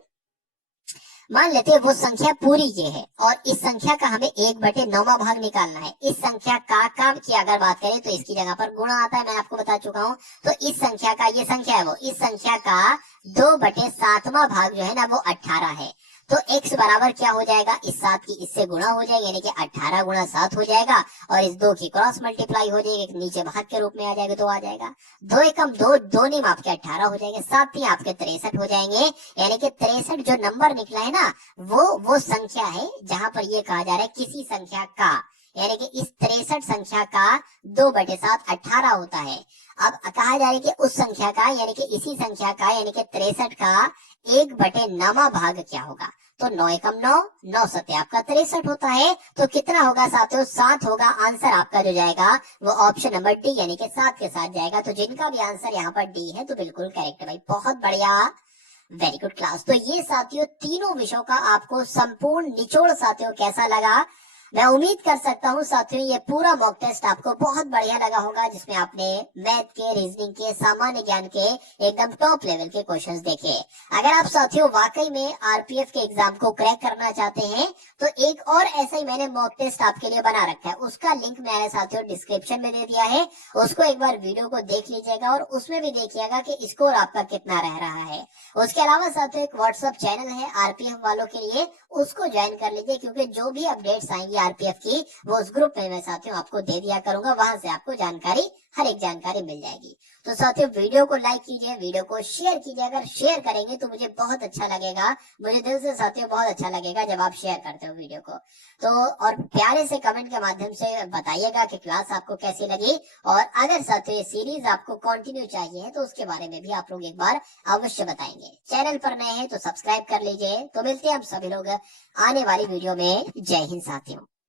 मान लेते हैं वो संख्या पूरी ये है और इस संख्या का हमें 1/9वां भाग निकालना है। इस संख्या का काम की अगर बात करें तो इसकी जगह पर गुणा आता है, मैं आपको बता चुका हूँ। तो इस संख्या का, ये संख्या है वो, इस संख्या का 2/7वां भाग जो है ना वो 18 है। तो x बराबर क्या हो जाएगा, इस 7 की इससे गुणा हो जाएगा, यानी कि 18 गुणा 7 हो जाएगा और इस 2 की क्रॉस मल्टीप्लाई हो जाएगी, नीचे भाग के रूप में आ जाएगा, 2 आ जाएगा। 2 एकम 2, 2 निम आपके 18 हो जाएंगे, 7 ही आपके 63 हो जाएंगे। यानी कि 63 जो नंबर निकला है ना वो संख्या है जहां पर ये कहा जा रहा है किसी संख्या का, यानी कि इस 63 संख्या का 2/7 18 होता है। अब कहा जा रहा है कि उस संख्या का, यानी कि इसी संख्या का, यानी कि 63 का 1/9वां भाग क्या होगा। तो 9 एकम 9, 9 सत्य आपका 63 होता है। तो कितना होगा साथियों, 7 होगा। आंसर आपका जो जाएगा वो ऑप्शन नंबर डी यानी कि 7 के साथ जाएगा। तो जिनका भी आंसर यहाँ पर डी है तो बिल्कुल करेक्ट है भाई, बहुत बढ़िया, वेरी गुड क्लास। तो ये साथियों तीनों विषयों का आपको संपूर्ण निचोड़ साथियों कैसा लगा। मैं उम्मीद कर सकता हूँ साथियों ये पूरा मॉक टेस्ट आपको बहुत बढ़िया लगा होगा, जिसमें आपने मैथ के, रीजनिंग के, सामान्य ज्ञान के एकदम टॉप लेवल के क्वेश्चंस देखे। अगर आप साथियों वाकई में आरपीएफ के एग्जाम को क्रैक करना चाहते हैं तो एक और ऐसा ही मैंने मॉक टेस्ट आपके लिए बना रखा है, उसका लिंक मैंने साथियों डिस्क्रिप्शन में दे दिया है। उसको एक बार वीडियो को देख लीजिएगा और उसमें भी देखिएगा कि स्कोर आपका कितना रह रहा है। उसके अलावा साथियों एक व्हाट्सएप चैनल है आरपीएफ वालों के लिए, उसको ज्वाइन कर लीजिए, क्योंकि जो भी अपडेट्स आएंगी आरपीएफ की वो उस ग्रुप में मैं साथियों आपको दे दिया करूंगा, वहां से आपको जानकारी, हर एक जानकारी मिल जाएगी। तो साथियों वीडियो को लाइक कीजिए, वीडियो को शेयर कीजिए। अगर शेयर करेंगे तो मुझे बहुत अच्छा लगेगा, मुझे दिल से साथियों बहुत अच्छा लगेगा जब आप शेयर करते हो वीडियो को। तो और प्यारे से कमेंट के माध्यम से बताइएगा कि क्लास आपको कैसी लगी, और अगर साथियों ये सीरीज आपको कंटिन्यू चाहिए तो उसके बारे में भी आप लोग एक बार अवश्य बताएंगे। चैनल पर नए हैं तो सब्सक्राइब कर लीजिए। तो मिलते हैं हम सभी लोग आने वाली वीडियो में। जय हिंद साथियों।